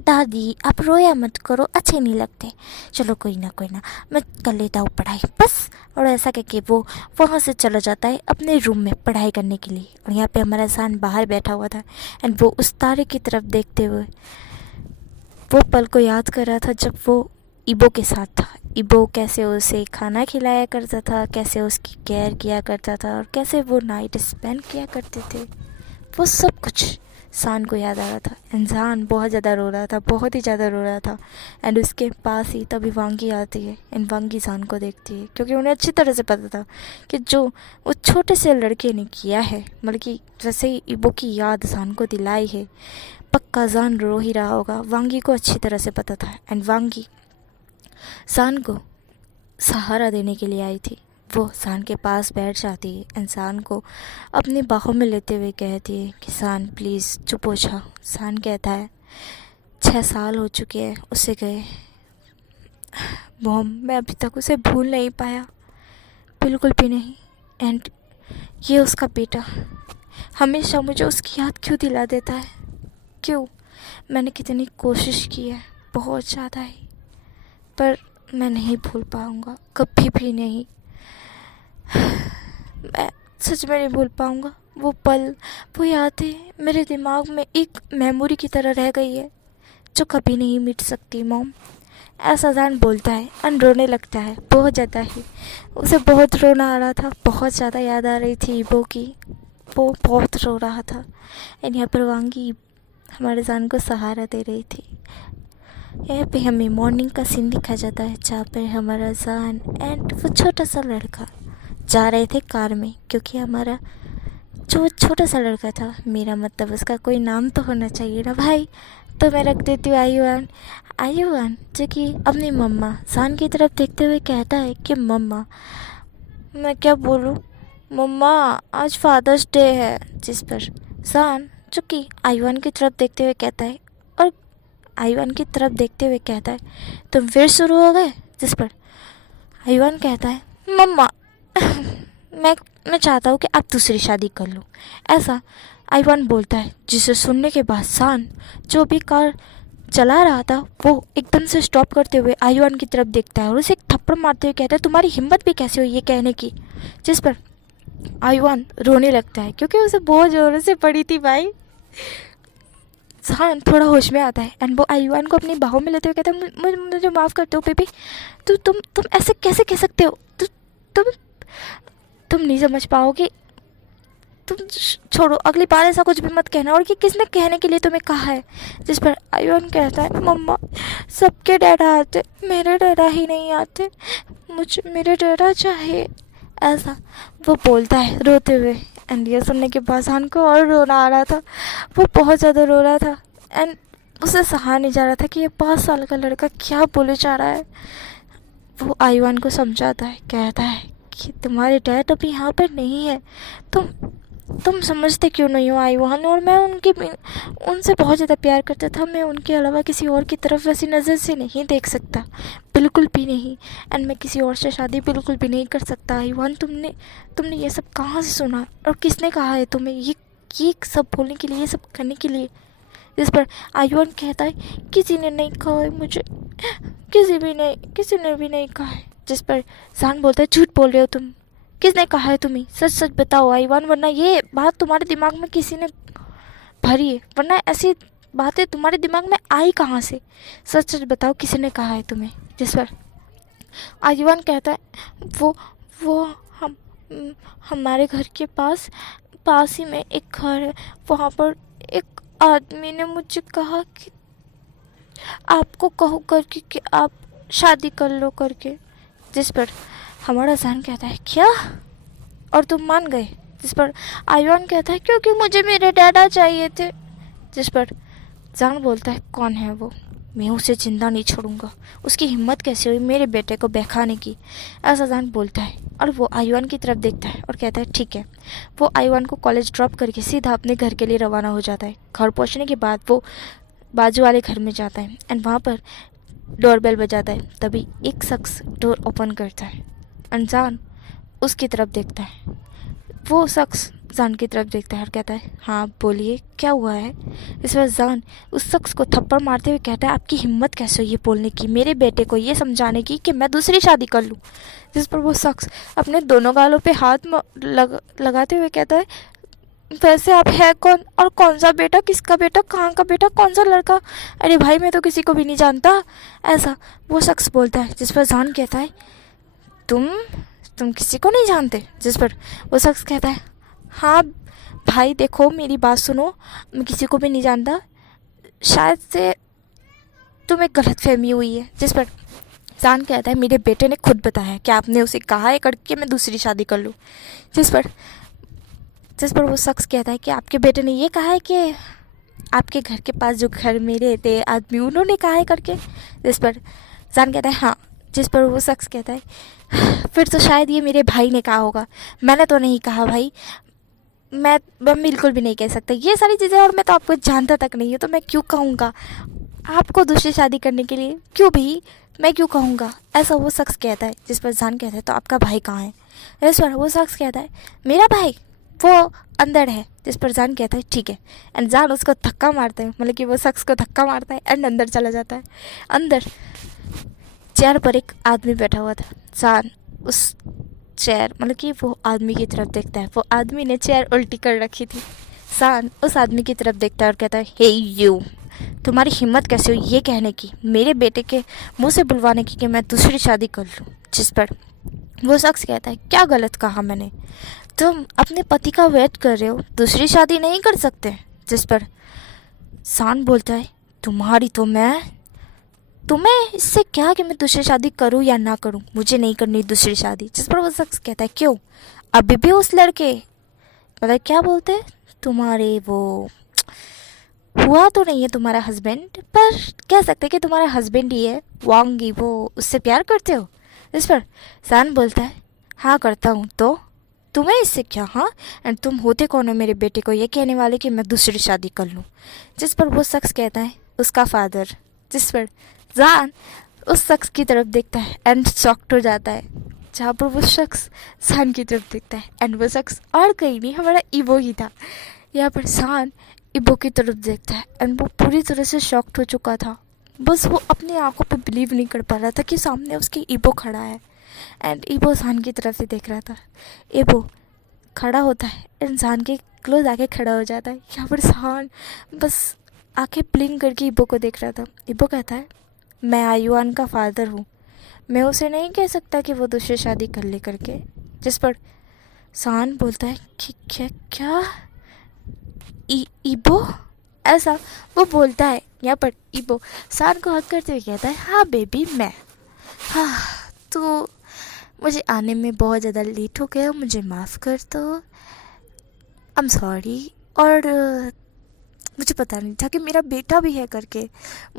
दादी आप रोया मत करो, अच्छे नहीं लगते, चलो कोई ना मैं कर लेता हूँ पढ़ाई बस। और ऐसा करके वो वहाँ से चला जाता है अपने रूम में पढ़ाई करने के लिए। और यहाँ पे हमारा इंसान बाहर बैठा हुआ था एंड वो उस तारे की तरफ देखते हुए वो पल को याद कर रहा था जब वो इबो के साथ था। इबो कैसे उसे खाना खिलाया करता था, कैसे उसकी केयर किया करता था और कैसे वो नाइट स्पेंड किया करते थे, वो सब कुछ सान को याद आ रहा था। इंसान बहुत ज़्यादा रो रहा था, बहुत ही ज़्यादा रो रहा था। एंड उसके पास ही तभी वांगी आती है एंड वांगी सान को देखती है, क्योंकि उन्हें अच्छी तरह से पता था कि जो वो छोटे से लड़के ने किया है, मतलब कि जैसे ही इबो की याद सान को दिलाई है, पक्का जान रो ही रहा होगा। वांगी को अच्छी तरह से पता था एंड वांगी सान को सहारा देने के लिए आई थी। वो सान के पास बैठ जाती है, इंसान को अपनी बाहों में लेते हुए कहती है कि सान प्लीज़ चुप हो जा। सान कहता है, 6 साल हो चुके हैं उसे गए मॉम, मैं अभी तक उसे भूल नहीं पाया, बिल्कुल भी नहीं। एंड ये उसका बेटा हमेशा मुझे उसकी याद क्यों दिला देता है, क्यों? मैंने कितनी कोशिश की है, बहुत ज़्यादा ही, पर मैं नहीं भूल पाऊँगा, कभी भी नहीं। मैं सच में नहीं भूल पाऊँगा। वो पल, वो यादें मेरे दिमाग में एक मेमोरी की तरह रह गई है जो कभी नहीं मिट सकती मॉम। ऐसा जान बोलता है एंड रोने लगता है, बहुत ज़्यादा ही। उसे बहुत रोना आ रहा था, बहुत ज़्यादा याद आ रही थी इबो की, वो बहुत रो रहा था। एंड यहाँ पर वांगी हमारे जान को सहारा दे रही थी। यहाँ पे हमें मॉर्निंग का सीन दिखा जाता है जहाँ पर हमारा जान एंड वो छोटा सा लड़का जा रहे थे कार में, क्योंकि हमारा जो छोटा सा लड़का था, मेरा मतलब उसका कोई नाम तो होना चाहिए ना भाई, तो मैं रख देती हूँ आयुआन, जो कि अपनी मम्मा जान की तरफ देखते हुए कहता है कि मम्मा, मैं क्या बोलूँ मम्मा, आज फादर्स डे है। जिस पर जान जो कि आयुआन की तरफ देखते हुए कहता है, और आयुआन की तरफ देखते हुए कहता है, तुम फिर शुरू हो गए? जिस पर आयुआन कहता है, मम्मा मैं चाहता हूँ कि आप दूसरी शादी कर लो, ऐसा आयुआन बोलता है। जिसे सुनने के बाद सान जो भी कार चला रहा था वो एकदम से स्टॉप करते हुए आयुआन की तरफ देखता है और उसे एक थप्पड़ मारते हुए कहता है, तुम्हारी हिम्मत भी कैसे हुई ये कहने की? जिस पर आयुआन रोने लगता है, क्योंकि उसे बहुत ज़ोरों से पड़ी थी भाई। सान थोड़ा होश में आता है एंड वो आयुआन को अपनी बाहों में लेते हुए कहता है, मुझे माफ़ कर दो बेबी, तुम ऐसे कैसे कह सकते हो? तुम नहीं समझ पाओगे, तुम छोड़ो, अगली बार ऐसा कुछ भी मत कहना। और ये किसने कहने के लिए तुम्हें कहा है? जिस पर आयुआन कहता है, मम्मा सबके डैडा आते, मेरे डैडा ही नहीं आते, मुझे मेरे डैडा चाहिए, ऐसा वो बोलता है रोते हुए। एंड ये सुनने के बाद सान को और रोना आ रहा था, वो बहुत ज़्यादा रो रहा था एंड उसे सहा नहीं जा रहा था कि ये 5 साल का लड़का क्या बोले जा रहा है। वो आयुआन को समझाता है, कहता है कि तुम्हारे डैड अभी यहाँ पर नहीं है, तुम समझते क्यों नहीं हो आयुआन? और मैं उनसे बहुत ज़्यादा प्यार करता था, मैं उनके अलावा किसी और की तरफ वैसी नज़र से नहीं देख सकता, बिल्कुल भी नहीं। एंड मैं किसी और से शादी बिल्कुल भी नहीं कर सकता आयुआन। तुमने ये सब कहाँ से सुना और किसने कहा है तुम्हें ये सब बोलने के लिए, ये सब करने के लिए? जिस पर आयुआन कहता है, किसी ने नहीं कहा है मुझे, किसी ने भी नहीं कहा है। जिस पर सान बोलता है, झूठ बोल रहे हो तुम, किसने कहा है तुम्हें? सच बताओ आयुआन, वरना ये बात तुम्हारे दिमाग में किसी ने भरी है, वरना ऐसी बातें तुम्हारे दिमाग में आई कहाँ से? सच बताओ, किसी ने कहा है तुम्हें? जिस पर आयुआन कहता है, वो हमारे घर के पास ही में एक घर है, वहाँ पर एक आदमी ने मुझे कहा कि आपको कहो करके कि आप शादी कर लो करके। जिस पर हमारा जान कहता है क्या, और तुम मान गए? जिस पर आयुआन कहता है क्योंकि मुझे मेरे डैडा चाहिए थे। जिस पर जान बोलता है कौन है वो, मैं उसे जिंदा नहीं छोड़ूंगा, उसकी हिम्मत कैसे हुई मेरे बेटे को बहकाने की, ऐसा जान बोलता है। और वो आयुआन की तरफ देखता है और कहता है ठीक है। वो आयुआन को कॉलेज ड्रॉप करके सीधा अपने घर के लिए रवाना हो जाता है। घर पहुंचने के बाद वो बाजू वाले घर में जाता है एंड वहाँ पर डोरबेल बजाता है। तभी एक शख्स डोर ओपन करता है। अनजान उसकी तरफ देखता है। वो शख्स जान की तरफ देखता है और कहता है हाँ बोलिए क्या हुआ है। इस पर जान उस शख्स को थप्पड़ मारते हुए कहता है आपकी हिम्मत कैसे हुई ये बोलने की, मेरे बेटे को ये समझाने की कि मैं दूसरी शादी कर लूँ। जिस पर वो शख्स अपने दोनों गालों पे हाथ लगाते हुए कहता है वैसे आप है कौन, और कौन सा बेटा, किसका बेटा, कहाँ का बेटा, कौन सा लड़का? अरे भाई मैं तो किसी को भी नहीं जानता, ऐसा वो शख्स बोलता है। जिस पर जान कहता है तुम किसी को नहीं जानते? जिस पर वो शख्स कहता है हाँ भाई देखो मेरी बात सुनो, मैं किसी को भी नहीं जानता, शायद से तुम्हें गलतफहमी हुई है। जिस पर जान कहता है मेरे बेटे ने खुद बताया कि आपने उसे कहा है करके मैं दूसरी शादी कर लूँ। जिस पर वो शख्स कहता है कि आपके बेटे ने ये कहा है कि आपके घर के पास जो घर में रहते आदमी उन्होंने कहा है करके। जिस पर जान कहता है हाँ। जिस पर वो शख्स कहता है फिर तो शायद ये मेरे भाई ने कहा होगा, मैंने तो नहीं कहा भाई, मैं बिल्कुल भी नहीं कह सकता ये सारी चीज़ें, और मैं तो आपको जानता तक नहीं हूँ तो मैं क्यों कहूँगा आपको दूसरी शादी करने के लिए, क्यों भी मैं क्यों कहूँगा, ऐसा वो शख्स कहता है। जिस पर जान कहता है तो आपका भाई कहाँ है? इस पर वो शख्स कहता है मेरा भाई वो अंदर है। जिस पर जान कहता है ठीक है एंड जान उसको धक्का मारता है, मतलब कि वो शख्स को धक्का मारता है एंड अंदर चला जाता है। अंदर चेयर पर एक आदमी बैठा हुआ था। जान उस चेयर मतलब कि वो आदमी की तरफ देखता है। वो आदमी ने चेयर उल्टी कर रखी थी। जान उस आदमी की तरफ देखता है और कहता है हे यू, तुम्हारी हिम्मत कैसे हुई ये कहने की, मेरे बेटे के मुंह से बुलवाने की कि मैं दूसरी शादी कर लूँ। जिस पर वो शख्स कहता है क्या गलत कहा मैंने, तुम अपने पति का वेट कर रहे हो, दूसरी शादी नहीं कर सकते। जिस पर जान बोलता है तुम्हारी तो तुम्हें इससे क्या कि मैं दूसरी शादी करूं या ना करूं, मुझे नहीं करनी दूसरी शादी। जिस पर वो शख्स कहता है क्यों, अभी भी उस लड़के मतलब क्या बोलते हैं तुम्हारे वो हुआ तो नहीं है तुम्हारा हस्बैंड, पर कह सकते कि तुम्हारा हस्बैंड ही है वांगी, वो उससे प्यार करते हो। इस पर जान बोलता है हाँ करता हूँ, तो तुम्हें इससे क्या, हाँ एंड तुम होते कौन हो मेरे बेटे को ये कहने वाले कि मैं दूसरी शादी कर लूँ। जिस पर वो शख्स कहता है उसका फादर। जिस पर जान उस शख्स की तरफ देखता है एंड शॉक्ड हो जाता है, जहाँ पर वो शख्स जान की तरफ देखता है एंड वो शख्स और कहीं नहीं हमारा ईबो ही था। यहाँ पर जान ईबो की तरफ देखता है एंड वो पूरी तरह से शॉक्ड हो चुका था, बस वो अपनी आंखों पे बिलीव नहीं कर पा रहा था कि सामने उसके ईबो खड़ा है एंड ईबो जान की तरफ से देख रहा था। ईबो खड़ा होता है, इंसान के क्लोज आके खड़ा हो जाता है। यहाँ पर जान बस आंखें ब्लिंक करके ईबो को देख रहा था। ईबो कहता है मैं आयुआन का फादर हूँ, मैं उसे नहीं कह सकता कि वो दूसरी शादी कर ले करके। जिस पर जान बोलता है कि क्या ईबो, ऐसा वो बोलता है। यहाँ पर ईबो जान को हक करते हुए कहता है हाँ बेबी मैं, हाँ तो मुझे आने में बहुत ज़्यादा लेट हो गया, मुझे माफ़ कर दो, आई एम सॉरी, और मुझे पता नहीं था कि मेरा बेटा भी है करके,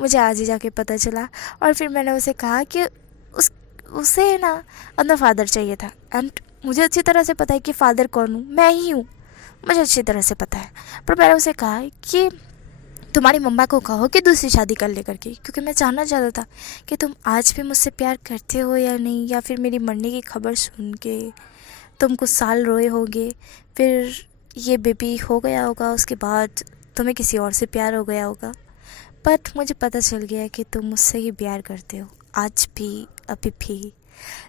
मुझे आज ही जाके पता चला। और फिर मैंने उसे कहा कि उसे ना अपना फादर चाहिए था एंड मुझे अच्छी तरह से पता है कि फ़ादर कौन हूँ, मैं ही हूँ, मुझे अच्छी तरह से पता है। पर मैंने उसे कहा कि तुम्हारी मम्मा को कहो कि दूसरी शादी कर ले करके, क्योंकि मैं जानना चाहता था कि तुम आज भी मुझसे प्यार करते हो या नहीं, या फिर मेरी मरने की खबर सुन के तुम कुछ साल रोए होगे, फिर ये बेबी हो गया होगा, उसके बाद तुम्हें किसी और से प्यार हो गया होगा। बट मुझे पता चल गया कि तुम मुझसे ही प्यार करते हो, आज भी अभी भी।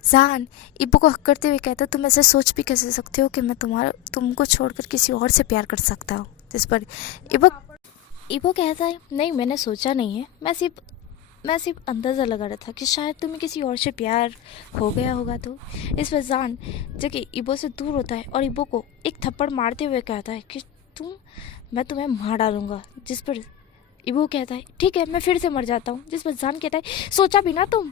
जान ईबो को हक करते हुए कहता तुम ऐसे सोच भी कैसे सकते हो कि मैं तुमको छोड़कर किसी और से प्यार कर सकता हूँ। जिस पर ईबो कहता है नहीं मैंने सोचा नहीं है, मैं सिर्फ अंदाज़ा लगा रहा था कि शायद तुम्हें किसी और से प्यार हो गया होगा। तो इस पर जान जबकि ईबो से दूर होता है और ईबो को एक थप्पड़ मारते हुए कहता है कि मैं तुम्हें मार डालूंगा। जिस पर इबो कहता है ठीक है मैं फिर से मर जाता हूँ। जिस पर जान कहता है सोचा भी ना तुम।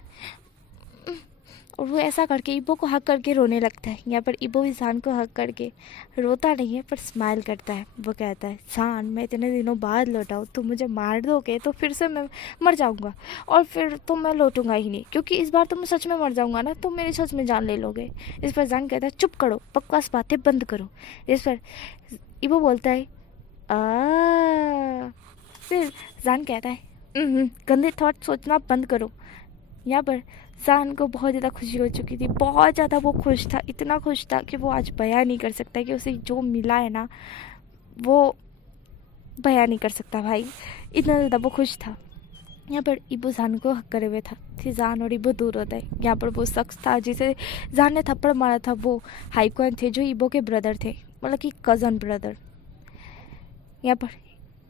और वो ऐसा करके इबो को हक करके रोने लगता है। यहाँ पर इबो भी जान को हक करके रोता नहीं है पर स्माइल करता है। वो कहता है जान मैं इतने दिनों बाद लौटा हूँ, तुम मुझे मार दोगे तो फिर से मैं मर जाऊँगा और फिर तो मैं लौटूंगा ही नहीं, क्योंकि इस बार तो मैं सच में मर जाऊँगा ना, तुम मेरी सच में जान ले लोगे। इस पर जान कहता है चुप करो, बकवास बातें बंद करो। इस पर इबो बोलता है फिर जान कहता है गंदे थॉट सोचना बंद करो। यहाँ पर जान को बहुत ज़्यादा खुशी हो चुकी थी, बहुत ज़्यादा वो खुश था, इतना खुश था कि वो आज बयां नहीं कर सकता कि उसे जो मिला है ना वो बयां नहीं कर सकता भाई, इतना ज़्यादा वो खुश था। यहाँ पर इबो जान को हक करे हुए था, फिर जान और इबो दूर होता है। यहाँ पर वो शख्स था जिसे जान ने थप्पड़ मारा था, वो हाइकॉन थे जो इबो के ब्रदर थे, मतलब कि कज़न ब्रदर। यहाँ पर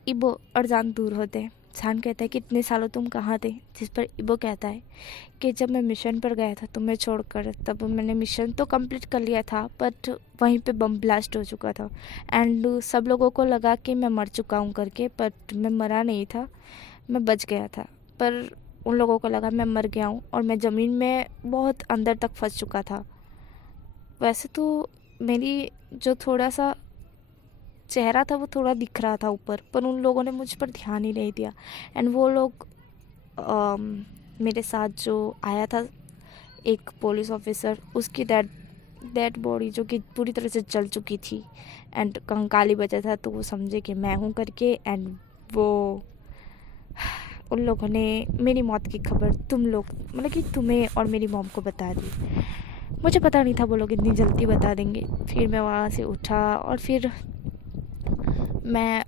इबो और जान दूर होते हैं। जान कहता है कि इतने सालों तुम कहाँ थे। जिस पर इबो कहता है कि जब मैं मिशन पर गया था तुम्हें छोड़कर, तब मैंने मिशन तो कंप्लीट कर लिया था बट वहीं पे बम ब्लास्ट हो चुका था एंड सब लोगों को लगा कि मैं मर चुका हूँ करके, बट मैं मरा नहीं था, मैं बच गया था। पर उन लोगों को लगा मैं मर गया हूँ और मैं ज़मीन में बहुत अंदर तक फंस चुका था। वैसे तो मेरी जो थोड़ा सा चेहरा था वो थोड़ा दिख रहा था ऊपर, पर उन लोगों ने मुझ पर ध्यान ही नहीं दिया एंड वो लोग मेरे साथ जो आया था एक पुलिस ऑफिसर, उसकी डेड बॉडी जो कि पूरी तरह से जल चुकी थी एंड कंकाली बचा था, तो वो समझे कि मैं हूँ करके एंड वो उन लोगों ने मेरी मौत की खबर तुम लोग मतलब कि तुम्हें और मेरी मॉम को बता दी। मुझे पता नहीं था वो लोग इतनी जल्दी बता देंगे। फिर मैं वहाँ से उठा और फिर मैं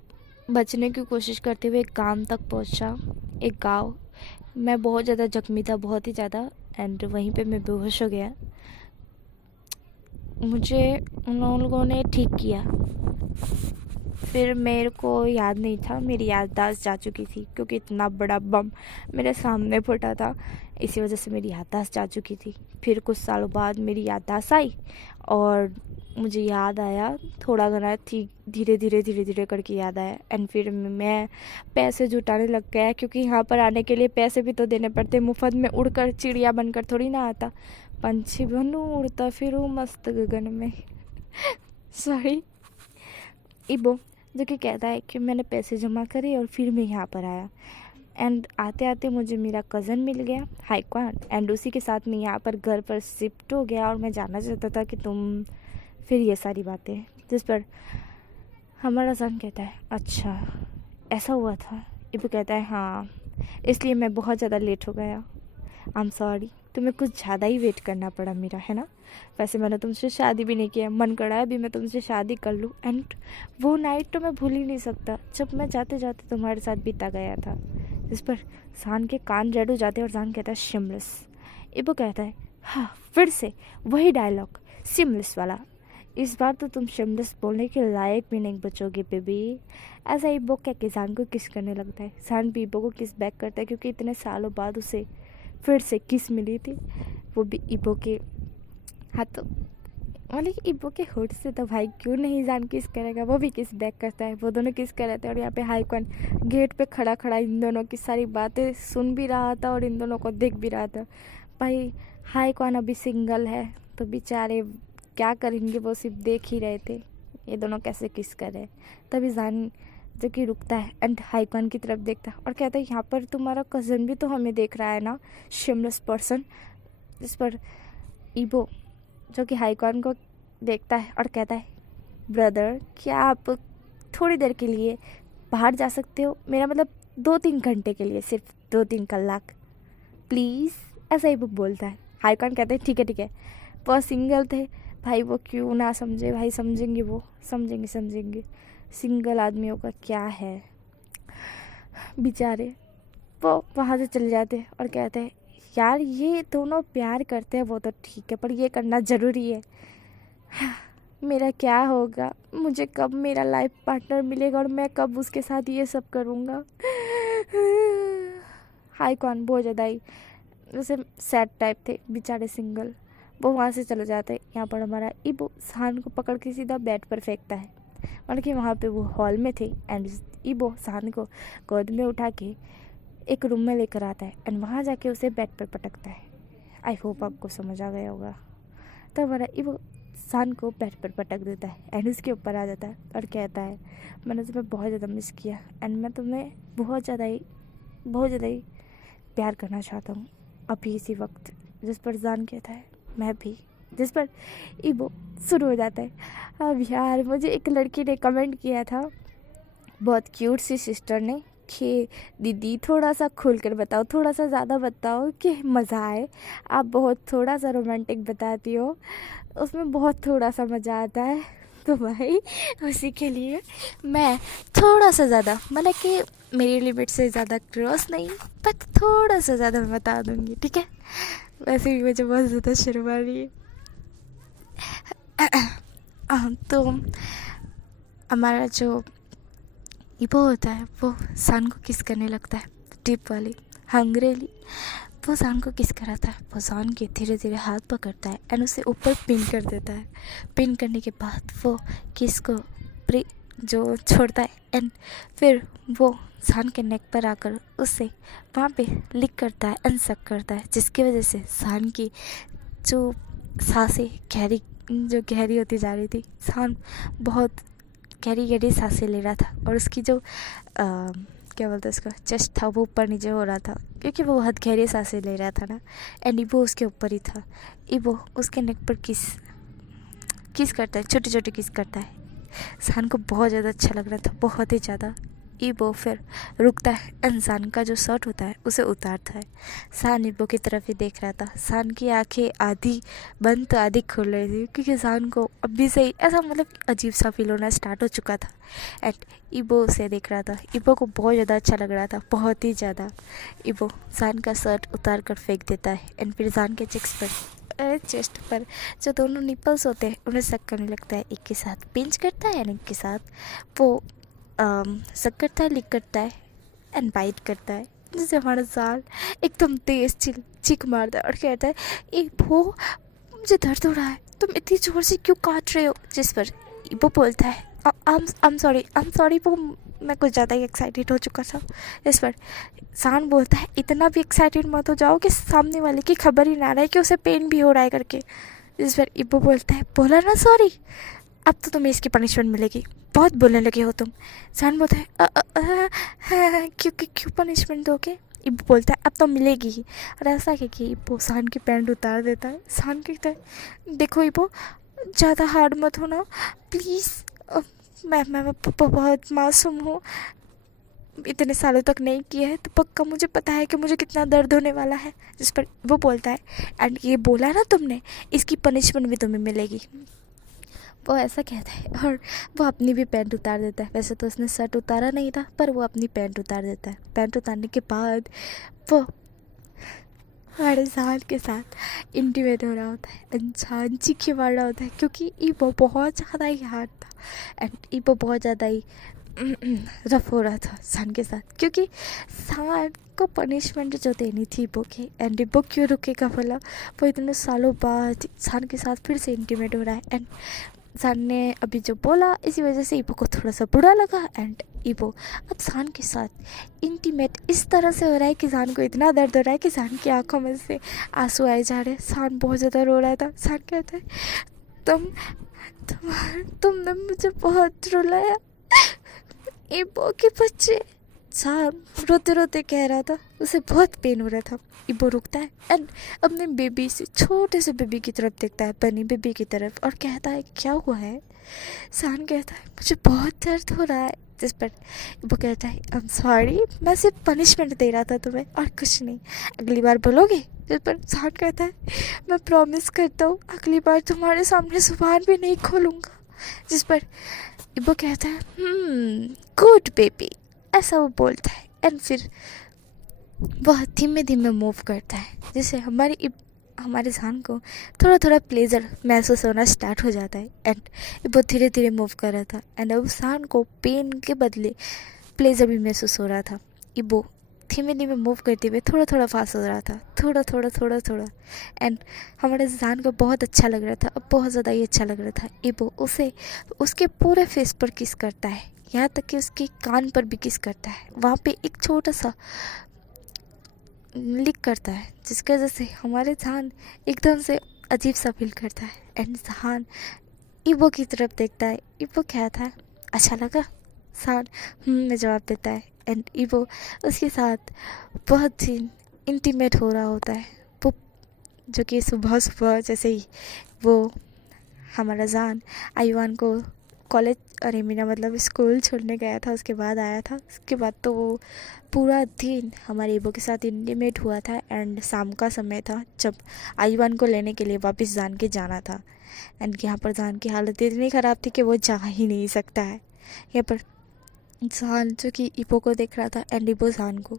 बचने की कोशिश करते हुए एक गांव तक पहुंचा, एक गांव। मैं बहुत ज़्यादा जख्मी था, बहुत ही ज़्यादा, एंड वहीं पे मैं बेहोश हो गया। मुझे उन लोगों ने ठीक किया। फिर मेरे को याद नहीं था, मेरी याददाश्त जा चुकी थी क्योंकि इतना बड़ा बम मेरे सामने फटा था, इसी वजह से मेरी याददाश्त जा चुकी थी। फिर कुछ सालों बाद मेरी याददाश्त आई और मुझे याद आया, थोड़ा घना थी, धीरे धीरे करके याद आया एंड फिर मैं पैसे जुटाने लग गया, क्योंकि यहाँ पर आने के लिए पैसे भी तो देने पड़ते। मुफ्त में उड़कर चिड़िया बनकर थोड़ी ना आता, पंछी बनूं उड़ता फिरूं मस्त गगन में सॉरी। इबो जो कि कहता है कि मैंने पैसे जमा करे और फिर मैं यहाँ पर आया एंड आते आते मुझे मेरा कज़न मिल गया हाइकॉन एंड उसी के साथ मैं यहाँ पर घर पर शिफ्ट हो गया और मैं जानना चाहता था कि तुम फिर ये सारी बातें। जिस पर हमारा सन कहता है अच्छा ऐसा हुआ था। इबो कहता है हाँ, इसलिए मैं बहुत ज़्यादा लेट हो गया, आई एम सॉरी, तुम्हें कुछ ज़्यादा ही वेट करना पड़ा मेरा, है ना। वैसे मैंने तुमसे शादी भी नहीं किया, मन करा है अभी मैं तुमसे शादी कर लूँ एंड वो नाइट तो मैं भूल ही नहीं सकता जब मैं जाते जाते तुम्हारे साथ बीता गया था। जिस पर जान के कान रेड हो जाते और जान कहता है शिमलेस। इबो कहता है हाँ फिर से वही डायलॉग शिमलेस वाला, इस बार तो तुम शिमलेस बोलने के लायक भी नहीं बचोगे बेबी। ऐसा इबो कह के जान को किस करने लगता है। जान भी इबो को किस बैक करता है क्योंकि इतने सालों बाद उसे फिर से किस मिली थी, वो भी इबो के हाथों, मतलब कि इबो के होठ से। तो भाई क्यों नहीं जान किस करेगा, वो भी किस बैक करता है, वो दोनों किस कर रहे थे। और यहाँ पे हाइकॉन गेट पे खड़ा खड़ा इन दोनों की सारी बातें सुन भी रहा था और इन दोनों को देख भी रहा था। भाई हाइकॉन अभी सिंगल है तो बेचारे क्या करेंगे, वो सिर्फ देख ही रहे थे ये दोनों कैसे किस कर रहे। तभी जान जो कि रुकता है एंड हाइकॉन की तरफ देखता है और कहता है यहाँ पर तुम्हारा कज़न भी तो हमें देख रहा है ना, शिमलेस पर्सन। जिस पर इबो जो कि हाइकॉन को देखता है और कहता है ब्रदर क्या आप थोड़ी देर के लिए बाहर जा सकते हो, मेरा मतलब 2-3 घंटे के लिए, सिर्फ 2-3 कलाक प्लीज़, ऐसा इबो बोलता है। हाइकॉन कहते हैं ठीक है। वो सिंगल थे भाई, वो क्यों ना समझे भाई, समझेंगे, वो समझेंगे सिंगल आदमियों का क्या है बेचारे। वो वहाँ से चले जाते और कहते हैं यार ये दोनों प्यार करते हैं वो तो ठीक है पर ये करना ज़रूरी है। मेरा क्या होगा, मुझे कब मेरा लाइफ पार्टनर मिलेगा और मैं कब उसके साथ ये सब करूँगा। हाइकॉन बहुत ज़्यादा ही जैसे सैड टाइप थे बेचारे सिंगल, वो वहाँ से चले जाते हैं। यहाँ पर हमारा इबो जान को पकड़ के सीधा बेड पर फेंकता है। मतलब कि वहाँ पे वो हॉल में थे एंड ईबो सान को गोद में उठा के एक रूम में लेकर आता है एंड वहाँ जाके उसे बेड पर पटकता है। आई होप आपको समझ आ गया होगा। तो हमारा ईबो सान को बेड पर पटक देता है एंड उसके ऊपर आ जाता है और कहता है मैंने तुम्हें बहुत ज़्यादा मिस किया एंड मैं तुम्हें बहुत ज़्यादा ही प्यार करना चाहता हूँ अभी इसी वक्त। जिस पर जान कहता है मैं भी। जिस पर ईबो शुरू हो जाता है अब यार मुझे एक लड़की ने कमेंट किया था, बहुत क्यूट सी सिस्टर ने, कि दीदी थोड़ा सा खुल कर बताओ, थोड़ा सा ज़्यादा बताओ कि मज़ा आए। आप बहुत थोड़ा सा रोमांटिक बताती हो, उसमें बहुत थोड़ा सा मज़ा आता है। तो भाई उसी के लिए मैं थोड़ा सा ज़्यादा, मतलब कि मेरी लिमिट से ज़्यादा क्रॉस नहीं, बट थोड़ा सा ज़्यादा मैं बता दूँगी, ठीक है। वैसे भी मुझे बहुत ज़्यादा शर्म आ रही है। तो हमारा जो ईबो होता है वो सान को किस करने लगता है, टिप वाली हंगरेली। वो सान को किस कराता है, वो सान के धीरे धीरे हाथ पकड़ता है एंड उसे ऊपर पिन कर देता है। पिन करने के बाद वो किस को जो छोड़ता है एंड फिर वो सान के नेक पर आकर उससे वहाँ पे लिक करता है, अनसक करता है, जिसकी वजह से सान की जो सांसें गहरी होती जा रही थी। सान बहुत गहरी सांसें ले रहा था और उसकी जो क्या बोलते हैं उसका चेस्ट था वो ऊपर नीचे हो रहा था, क्योंकि वो बहुत गहरी सांसें ले रहा था ना। एंड ईबो उसके ऊपर ही था। ईबो उसके नेक पर किस करता है, छोटे छोटे किस करता है। सान को बहुत ज़्यादा अच्छा लग रहा था, बहुत ही ज़्यादा। ईबो फिर रुकता है एंड सान का जो शर्ट होता है उसे उतारता है। सान ईबो की तरफ ही देख रहा था। सान की आंखें आधी बंद तो आधी खुल रही थी, क्योंकि सान को अभी से ही ऐसा मतलब अजीब सा फील होना स्टार्ट हो चुका था। एंड ईबो उसे देख रहा था। ईबो को बहुत ज़्यादा अच्छा लग रहा था, बहुत ही ज़्यादा। ईबो सान का शर्ट उतार कर फेंक देता है एंड फिर सान के चेस्ट पर जो दोनों निपल्स होते हैं उन्हें सक करने लगता है। एक के साथ पिंच करता है एंड एक के साथ वो सक करता है, लिक करता है एंड बाइट करता है, जिससे हमारा जाल एकदम तेज चीख मारता है और कहता है ईबो मुझे दर्द हो रहा है, तुम इतनी जोर से क्यों काट रहे हो। जिस पर ईबो बोलता है I'm sorry। वो मैं कुछ ज़्यादा ही एक्साइटेड हो चुका था। इस पर सान बोलता है इतना भी एक्साइटेड मत हो जाओ कि सामने वाले की खबर ही ना रहे कि उसे पेन भी हो रहा है करके। जिस पर ईबो बोलता है बोला ना सॉरी, अब तो तुम्हें इसकी पनिशमेंट मिलेगी, बहुत बोलने लगे हो तुम। सान बोलता है क्यों पनिशमेंट दोगे। ईबो बोलता है अब तो मिलेगी ही। और ऐसा है कि ईबो सान की पैंट उतार देता है। सान कहता है देखो ईबो ज़्यादा हार्ड मत होना प्लीज़, मैं बहुत मासूम हूँ, इतने सालों तक नहीं किया है तो पक्का मुझे पता है कि मुझे कितना दर्द होने वाला है। जिस पर वो बोलता है एंड ये बोला ना तुमने, इसकी पनिशमेंट भी तुम्हें मिलेगी। वो ऐसा कहता है और वो अपनी भी पैंट उतार देता है। वैसे तो उसने शर्ट उतारा नहीं था, पर वो अपनी पैंट उतार देता है। पैंट उतारने के बाद वो हमारे जान के साथ इंटीमेट हो रहा होता है, इंसान चीखे मार रहा होता है, क्योंकि ईबो बहुत ज़्यादा ही हार्ड था एंड ईबो बहुत ज़्यादा ही रफ हो रहा था सान के साथ, क्योंकि सान को पनिशमेंट जो देनी थी ईबो के। एंड ईबो क्यों रुकेगा भला, वो इतने सालों बाद सान के साथ फिर से इंटीमेट हो रहा है। एंड सान ने अभी जो बोला इसी वजह से ईबो को थोड़ा सा बुरा लगा एंड ईबो अब सान के साथ इंटीमेट इस तरह से हो रहा है कि सान को इतना दर्द हो रहा है कि सान की आंखों में से आंसू आए जा रहे हैं। सान बहुत ज़्यादा रो रहा था। सान कहता है तुमने मुझे बहुत रुलाया ईबो के बच्चे। सान रोते रोते कह रहा था, उसे बहुत पेन हो रहा था। ईबो रुकता है एंड अपने बेबी से, छोटे से बेबी की तरफ देखता है, बनी बेबी की तरफ, और कहता है क्या हुआ है। सान कहता है मुझे बहुत दर्द हो रहा है। जिस पर ईबो कहता है आई एम सॉरी, मैं सिर्फ पनिशमेंट दे रहा था तुम्हें और कुछ नहीं, अगली बार बोलोगे। जिस पर सान कहता है मैं प्रॉमिस करता हूँ अगली बार तुम्हारे सामने जुबान भी नहीं खोलूँगा। जिस पर ईबो कहता है गुड बेबी, ऐसा वो बोलता है एंड फिर बहुत धीमे धीमे मूव करता है, जिससे हमारे सान को थोड़ा थोड़ा प्लेजर महसूस होना स्टार्ट हो जाता है। एंड वो धीरे धीरे मूव कर रहा था एंड अब सान को पेन के बदले प्लेजर भी महसूस हो रहा था। ईबो धीमे धीमे मूव करते हुए थोड़ा थोड़ा फास्ट हो रहा था, थोड़ा थोड़ा थोड़ा थोड़ा। एंड हमारे जान को बहुत अच्छा लग रहा था, अब बहुत ज़्यादा ही अच्छा लग रहा था। इबो उसे उसके पूरे फेस पर किस करता है, यहाँ तक कि उसके कान पर भी किस करता है। वहाँ पे एक छोटा सा लिक करता है, जिसकी वजह से हमारे जान एकदम से अजीब सा फील करता है। एंड जहान इबो की तरफ देखता है। इबो कहता है अच्छा लगा। जहान में जवाब देता है। एंड इबो उसके साथ बहुत ही इंटीमेट हो रहा होता है। वो जो कि सुबह सुबह जैसे ही वो हमारा जान आईवान को कॉलेज, अरे मेरा मतलब स्कूल छोड़ने गया था, उसके बाद आया था। उसके बाद तो वो पूरा दिन हमारे इबो के साथ इंटीमेट हुआ था। एंड शाम का समय था जब आईवान को लेने के लिए वापस जान के जाना था। एंड यहाँ पर जान की हालत इतनी ख़राब थी कि वो जा ही नहीं सकता है। यहाँ पर जान जो कि इबो को देख रहा था एंड इबो जान को।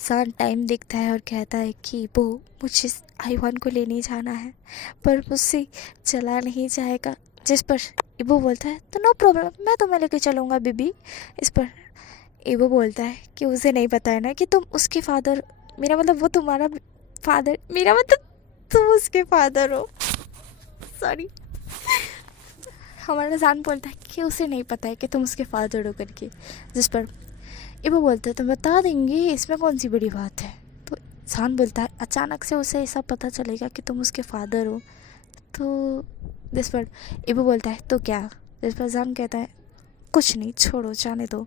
जान टाइम देखता है और कहता है कि इबो मुझे आईवान को लेने जाना है, पर मुझसे चला नहीं जाएगा। जिस पर इबो बोलता है तो नो प्रॉब्लम, मैं तुम्हें लेके चलूँगा बीबी। इस पर इबो बोलता है कि उसे नहीं पता है ना कि तुम उसके फादर, मेरा मतलब वो तुम्हारा फादर, मेरा मतलब तुम उसके फादर हो। सॉरी। हमारा जान बोलता है कि उसे नहीं पता है कि तुम उसके फादर हो करके। जिस पर इबो बोलता है तो बता देंगे, इसमें कौन सी बड़ी बात है। तो जान बोलता है अचानक से उसे ऐसा पता चलेगा कि तुम उसके फादर हो तो। जिस पर इबो बोलता है तो क्या। जिस पर जान कहता है कुछ नहीं, छोड़ो जाने दो,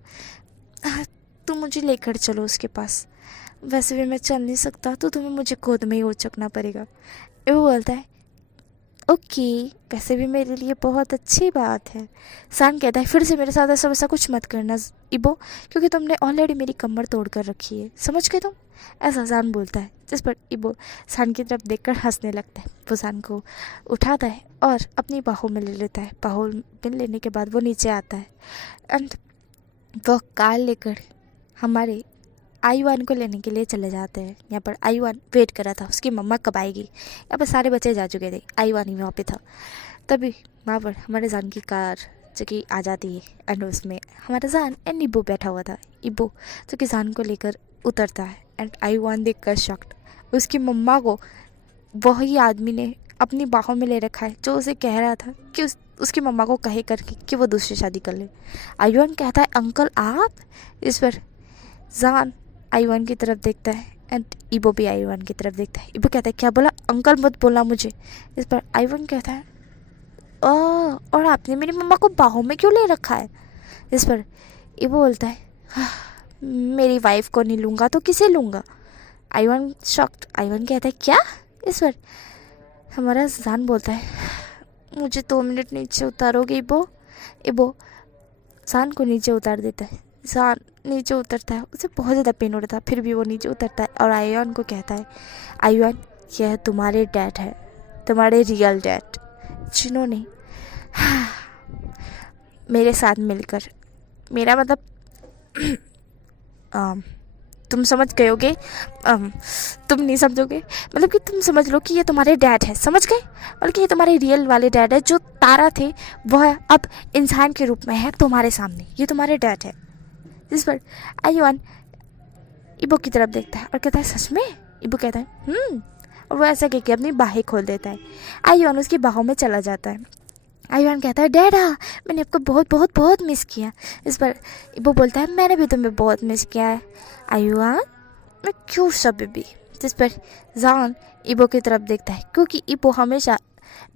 तुम मुझे लेकर चलो उसके पास। वैसे भी मैं चल नहीं सकता तो तुम्हें मुझे गोद में ही उचकना पड़ेगा। इबो बोलता है ओके, वैसे भी मेरे लिए बहुत अच्छी बात है। जान कहता है फिर से मेरे साथ ऐसा वैसा कुछ मत करना इबो, क्योंकि तुमने ऑलरेडी मेरी कमर तोड़ कर रखी है, समझ गए तुम, ऐसा जान बोलता है। जिस पर इबो जान की तरफ देखकर हंसने लगता है। वो जान को उठाता है और अपनी बाहों में ले लेता है। बाहों में लेने के बाद वो नीचे आता है एंड वो कार लेकर हमारे आईवान को लेने के लिए चले जाते हैं। यहाँ पर आईवान वेट कर रहा था, उसकी मम्मा कब आएगी। यहाँ पर सारे बच्चे जा चुके थे, आईवान ही वहाँ पे था। तभी वहाँ पर हमारे जान की कार जो कि आ जाती है एंड उसमें हमारा जान एंड इबो बैठा हुआ था। इबो जो कि जान को लेकर उतरता है एंड आईवान देख कर शॉक्ड। उसकी मम्मा को वही आदमी ने अपनी बाहों में ले रखा है जो उसे कह रहा था कि उसकी मम्मा को कहे करके कि वो दूसरी शादी कर ले। आईवान कहता है अंकल आप। इस पर जान आईवान की तरफ देखता है एंड इबो भी आईवान की तरफ देखता है। इबो कहता है क्या बोला, अंकल मत बोलना मुझे। इस पर आईवान कहता है और आपने मेरी मम्मा को बाहों में क्यों ले रखा है। इस पर इबो बोलता है मेरी वाइफ को नहीं लूँगा तो किसे लूँगा। आईवान शॉक्ड। आईवान कहता है क्या। इस पर हमारा जान बोलता है मुझे 2 मिनट नीचे उतारोगे इबो। इबो जान को नीचे उतार देता है। जान नीचे उतरता है, उसे बहुत ज़्यादा पेन हो रहा था, फिर भी वो नीचे उतरता है और आईवान को कहता है आईवान यह तुम्हारे डैड है, तुम्हारे रियल डैड, जिन्होंने मेरे साथ मिलकर, मेरा मतलब तुम समझ गए होगे, तुम नहीं समझोगे, मतलब कि तुम समझ लो कि ये तुम्हारे डैड है, समझ गए, बल्कि ये तुम्हारे रियल वाले डैड है। जो तारा थे वह अब इंसान के रूप में है तुम्हारे सामने, ये तुम्हारे डैड है। जिस पर आईवान इबो की तरफ देखता है और कहता है सच में। इबो कहता है और वो ऐसा कह के अपनी बाहें खोल देता है। आईवान उसकी बाहों में चला जाता है। आईवान कहता है डैडा मैंने आपको बहुत बहुत बहुत मिस किया। इस पर इबो बोलता है मैंने भी तुम्हें बहुत मिस किया है आईवान, मैं क्यों सब बेबी। जिस पर जान इबो की तरफ देखता है, क्योंकि इबो हमेशा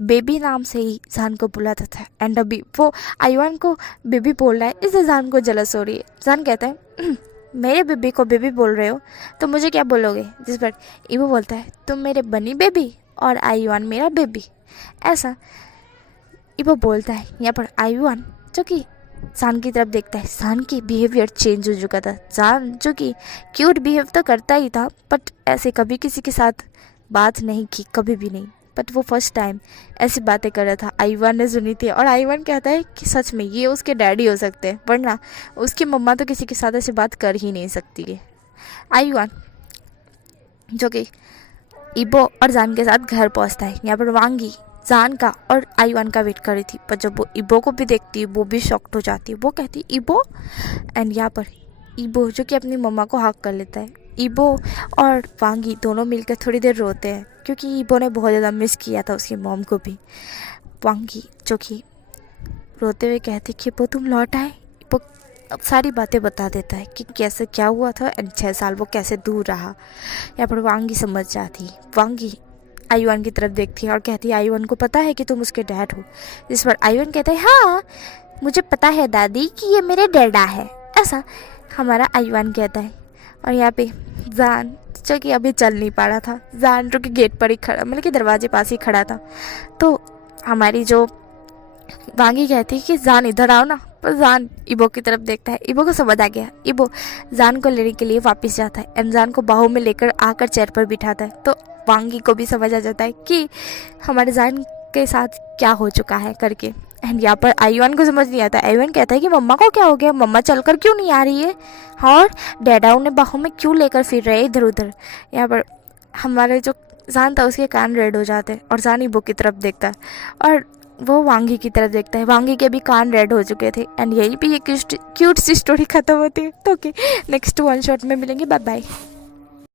बेबी नाम से ही जान को बुलाता था एंड अभी वो आईवान को बेबी बोल रहा है, इससे जान को जलस हो रही है। जान कहता है मेरे बेबी को बेबी बोल रहे हो तो मुझे क्या बोलोगे। जिस पर इबो बोलता है तुम मेरे बनी बेबी और आईवान मेरा बेबी, ऐसा इबो बोलता है। यहाँ पर आईवान जो कि जान की तरफ देखता है। जान की बिहेवियर चेंज हो चुका था। जान जो कि क्यूट बिहेव तो करता ही था, बट ऐसे कभी किसी के साथ बात नहीं की, कभी भी नहीं। बट वो फर्स्ट टाइम ऐसी बातें कर रहा था, आईवान ने सुनी थी और आईवान कहता है कि सच में ये उसके डैडी हो सकते हैं, वरना उसकी मम्मा तो किसी के साथ ऐसी बात कर ही नहीं सकती है। आईवान जो कि इबो और जान के साथ घर पहुंचता है। यहाँ पर वांगी जान का और आईवान का वेट कर रही थी, पर जब वो इबो को भी देखती है वो भी शॉक्ड हो जाती है। वो कहती इबो एंड यहाँ पर ईबो जो कि अपनी मम्मा को हक कर लेता है। ईबो और वांगी दोनों मिलकर थोड़ी देर रोते हैं क्योंकि ईबो ने बहुत ज़्यादा मिस किया था उसकी मॉम को भी। वांगी जो कि रोते हुए कहती कि वो तुम लौट आए। वो अब सारी बातें बता देता है कि कैसे क्या हुआ था एंड 6 साल वो कैसे दूर रहा। यहाँ पर वांगी समझ जाती। वांगी आयुआन की तरफ देखती है और कहती है आयुआन को पता है कि तुम उसके डैड हो। जिस पर आयुआन कहता है हाँ मुझे पता है दादी कि ये मेरे डैडा है, ऐसा हमारा आयुआन कहता है। और यहाँ पे जान जो कि अभी चल नहीं पा रहा था, जान जो कि गेट पर ही खड़ा मतलब कि दरवाजे पास ही खड़ा था, तो हमारी जो वांगी कहती है कि जान इधर आओ ना। पर जान इबो की तरफ देखता है। इबो को समझ आ गया। इबो जान को लेने के लिए वापस जाता है एंड जान को बाहों में लेकर आकर चेयर पर बिठाता है। तो वांगी को भी समझ आ जाता है कि हमारे जान के साथ क्या हो चुका है करके। एंड यहाँ पर आयुआन को समझ नहीं आता। आयुआन कहता है कि मम्मा को क्या हो गया, मम्मा चलकर क्यों नहीं आ रही है और डैडा उन्हें बाहों में क्यों लेकर फिर रहे इधर उधर। यहाँ पर हमारे जो जान था उसके कान रेड हो जाते हैं और जान इबो की तरफ देखता है और वो वांगी की तरफ देखता है। वांगी के भी कान रेड हो चुके थे एंड यहीं पे ये क्यूट सी स्टोरी खत्म होती है। तो ओके, नेक्स्ट वन शॉट में मिलेंगे। Bye bye.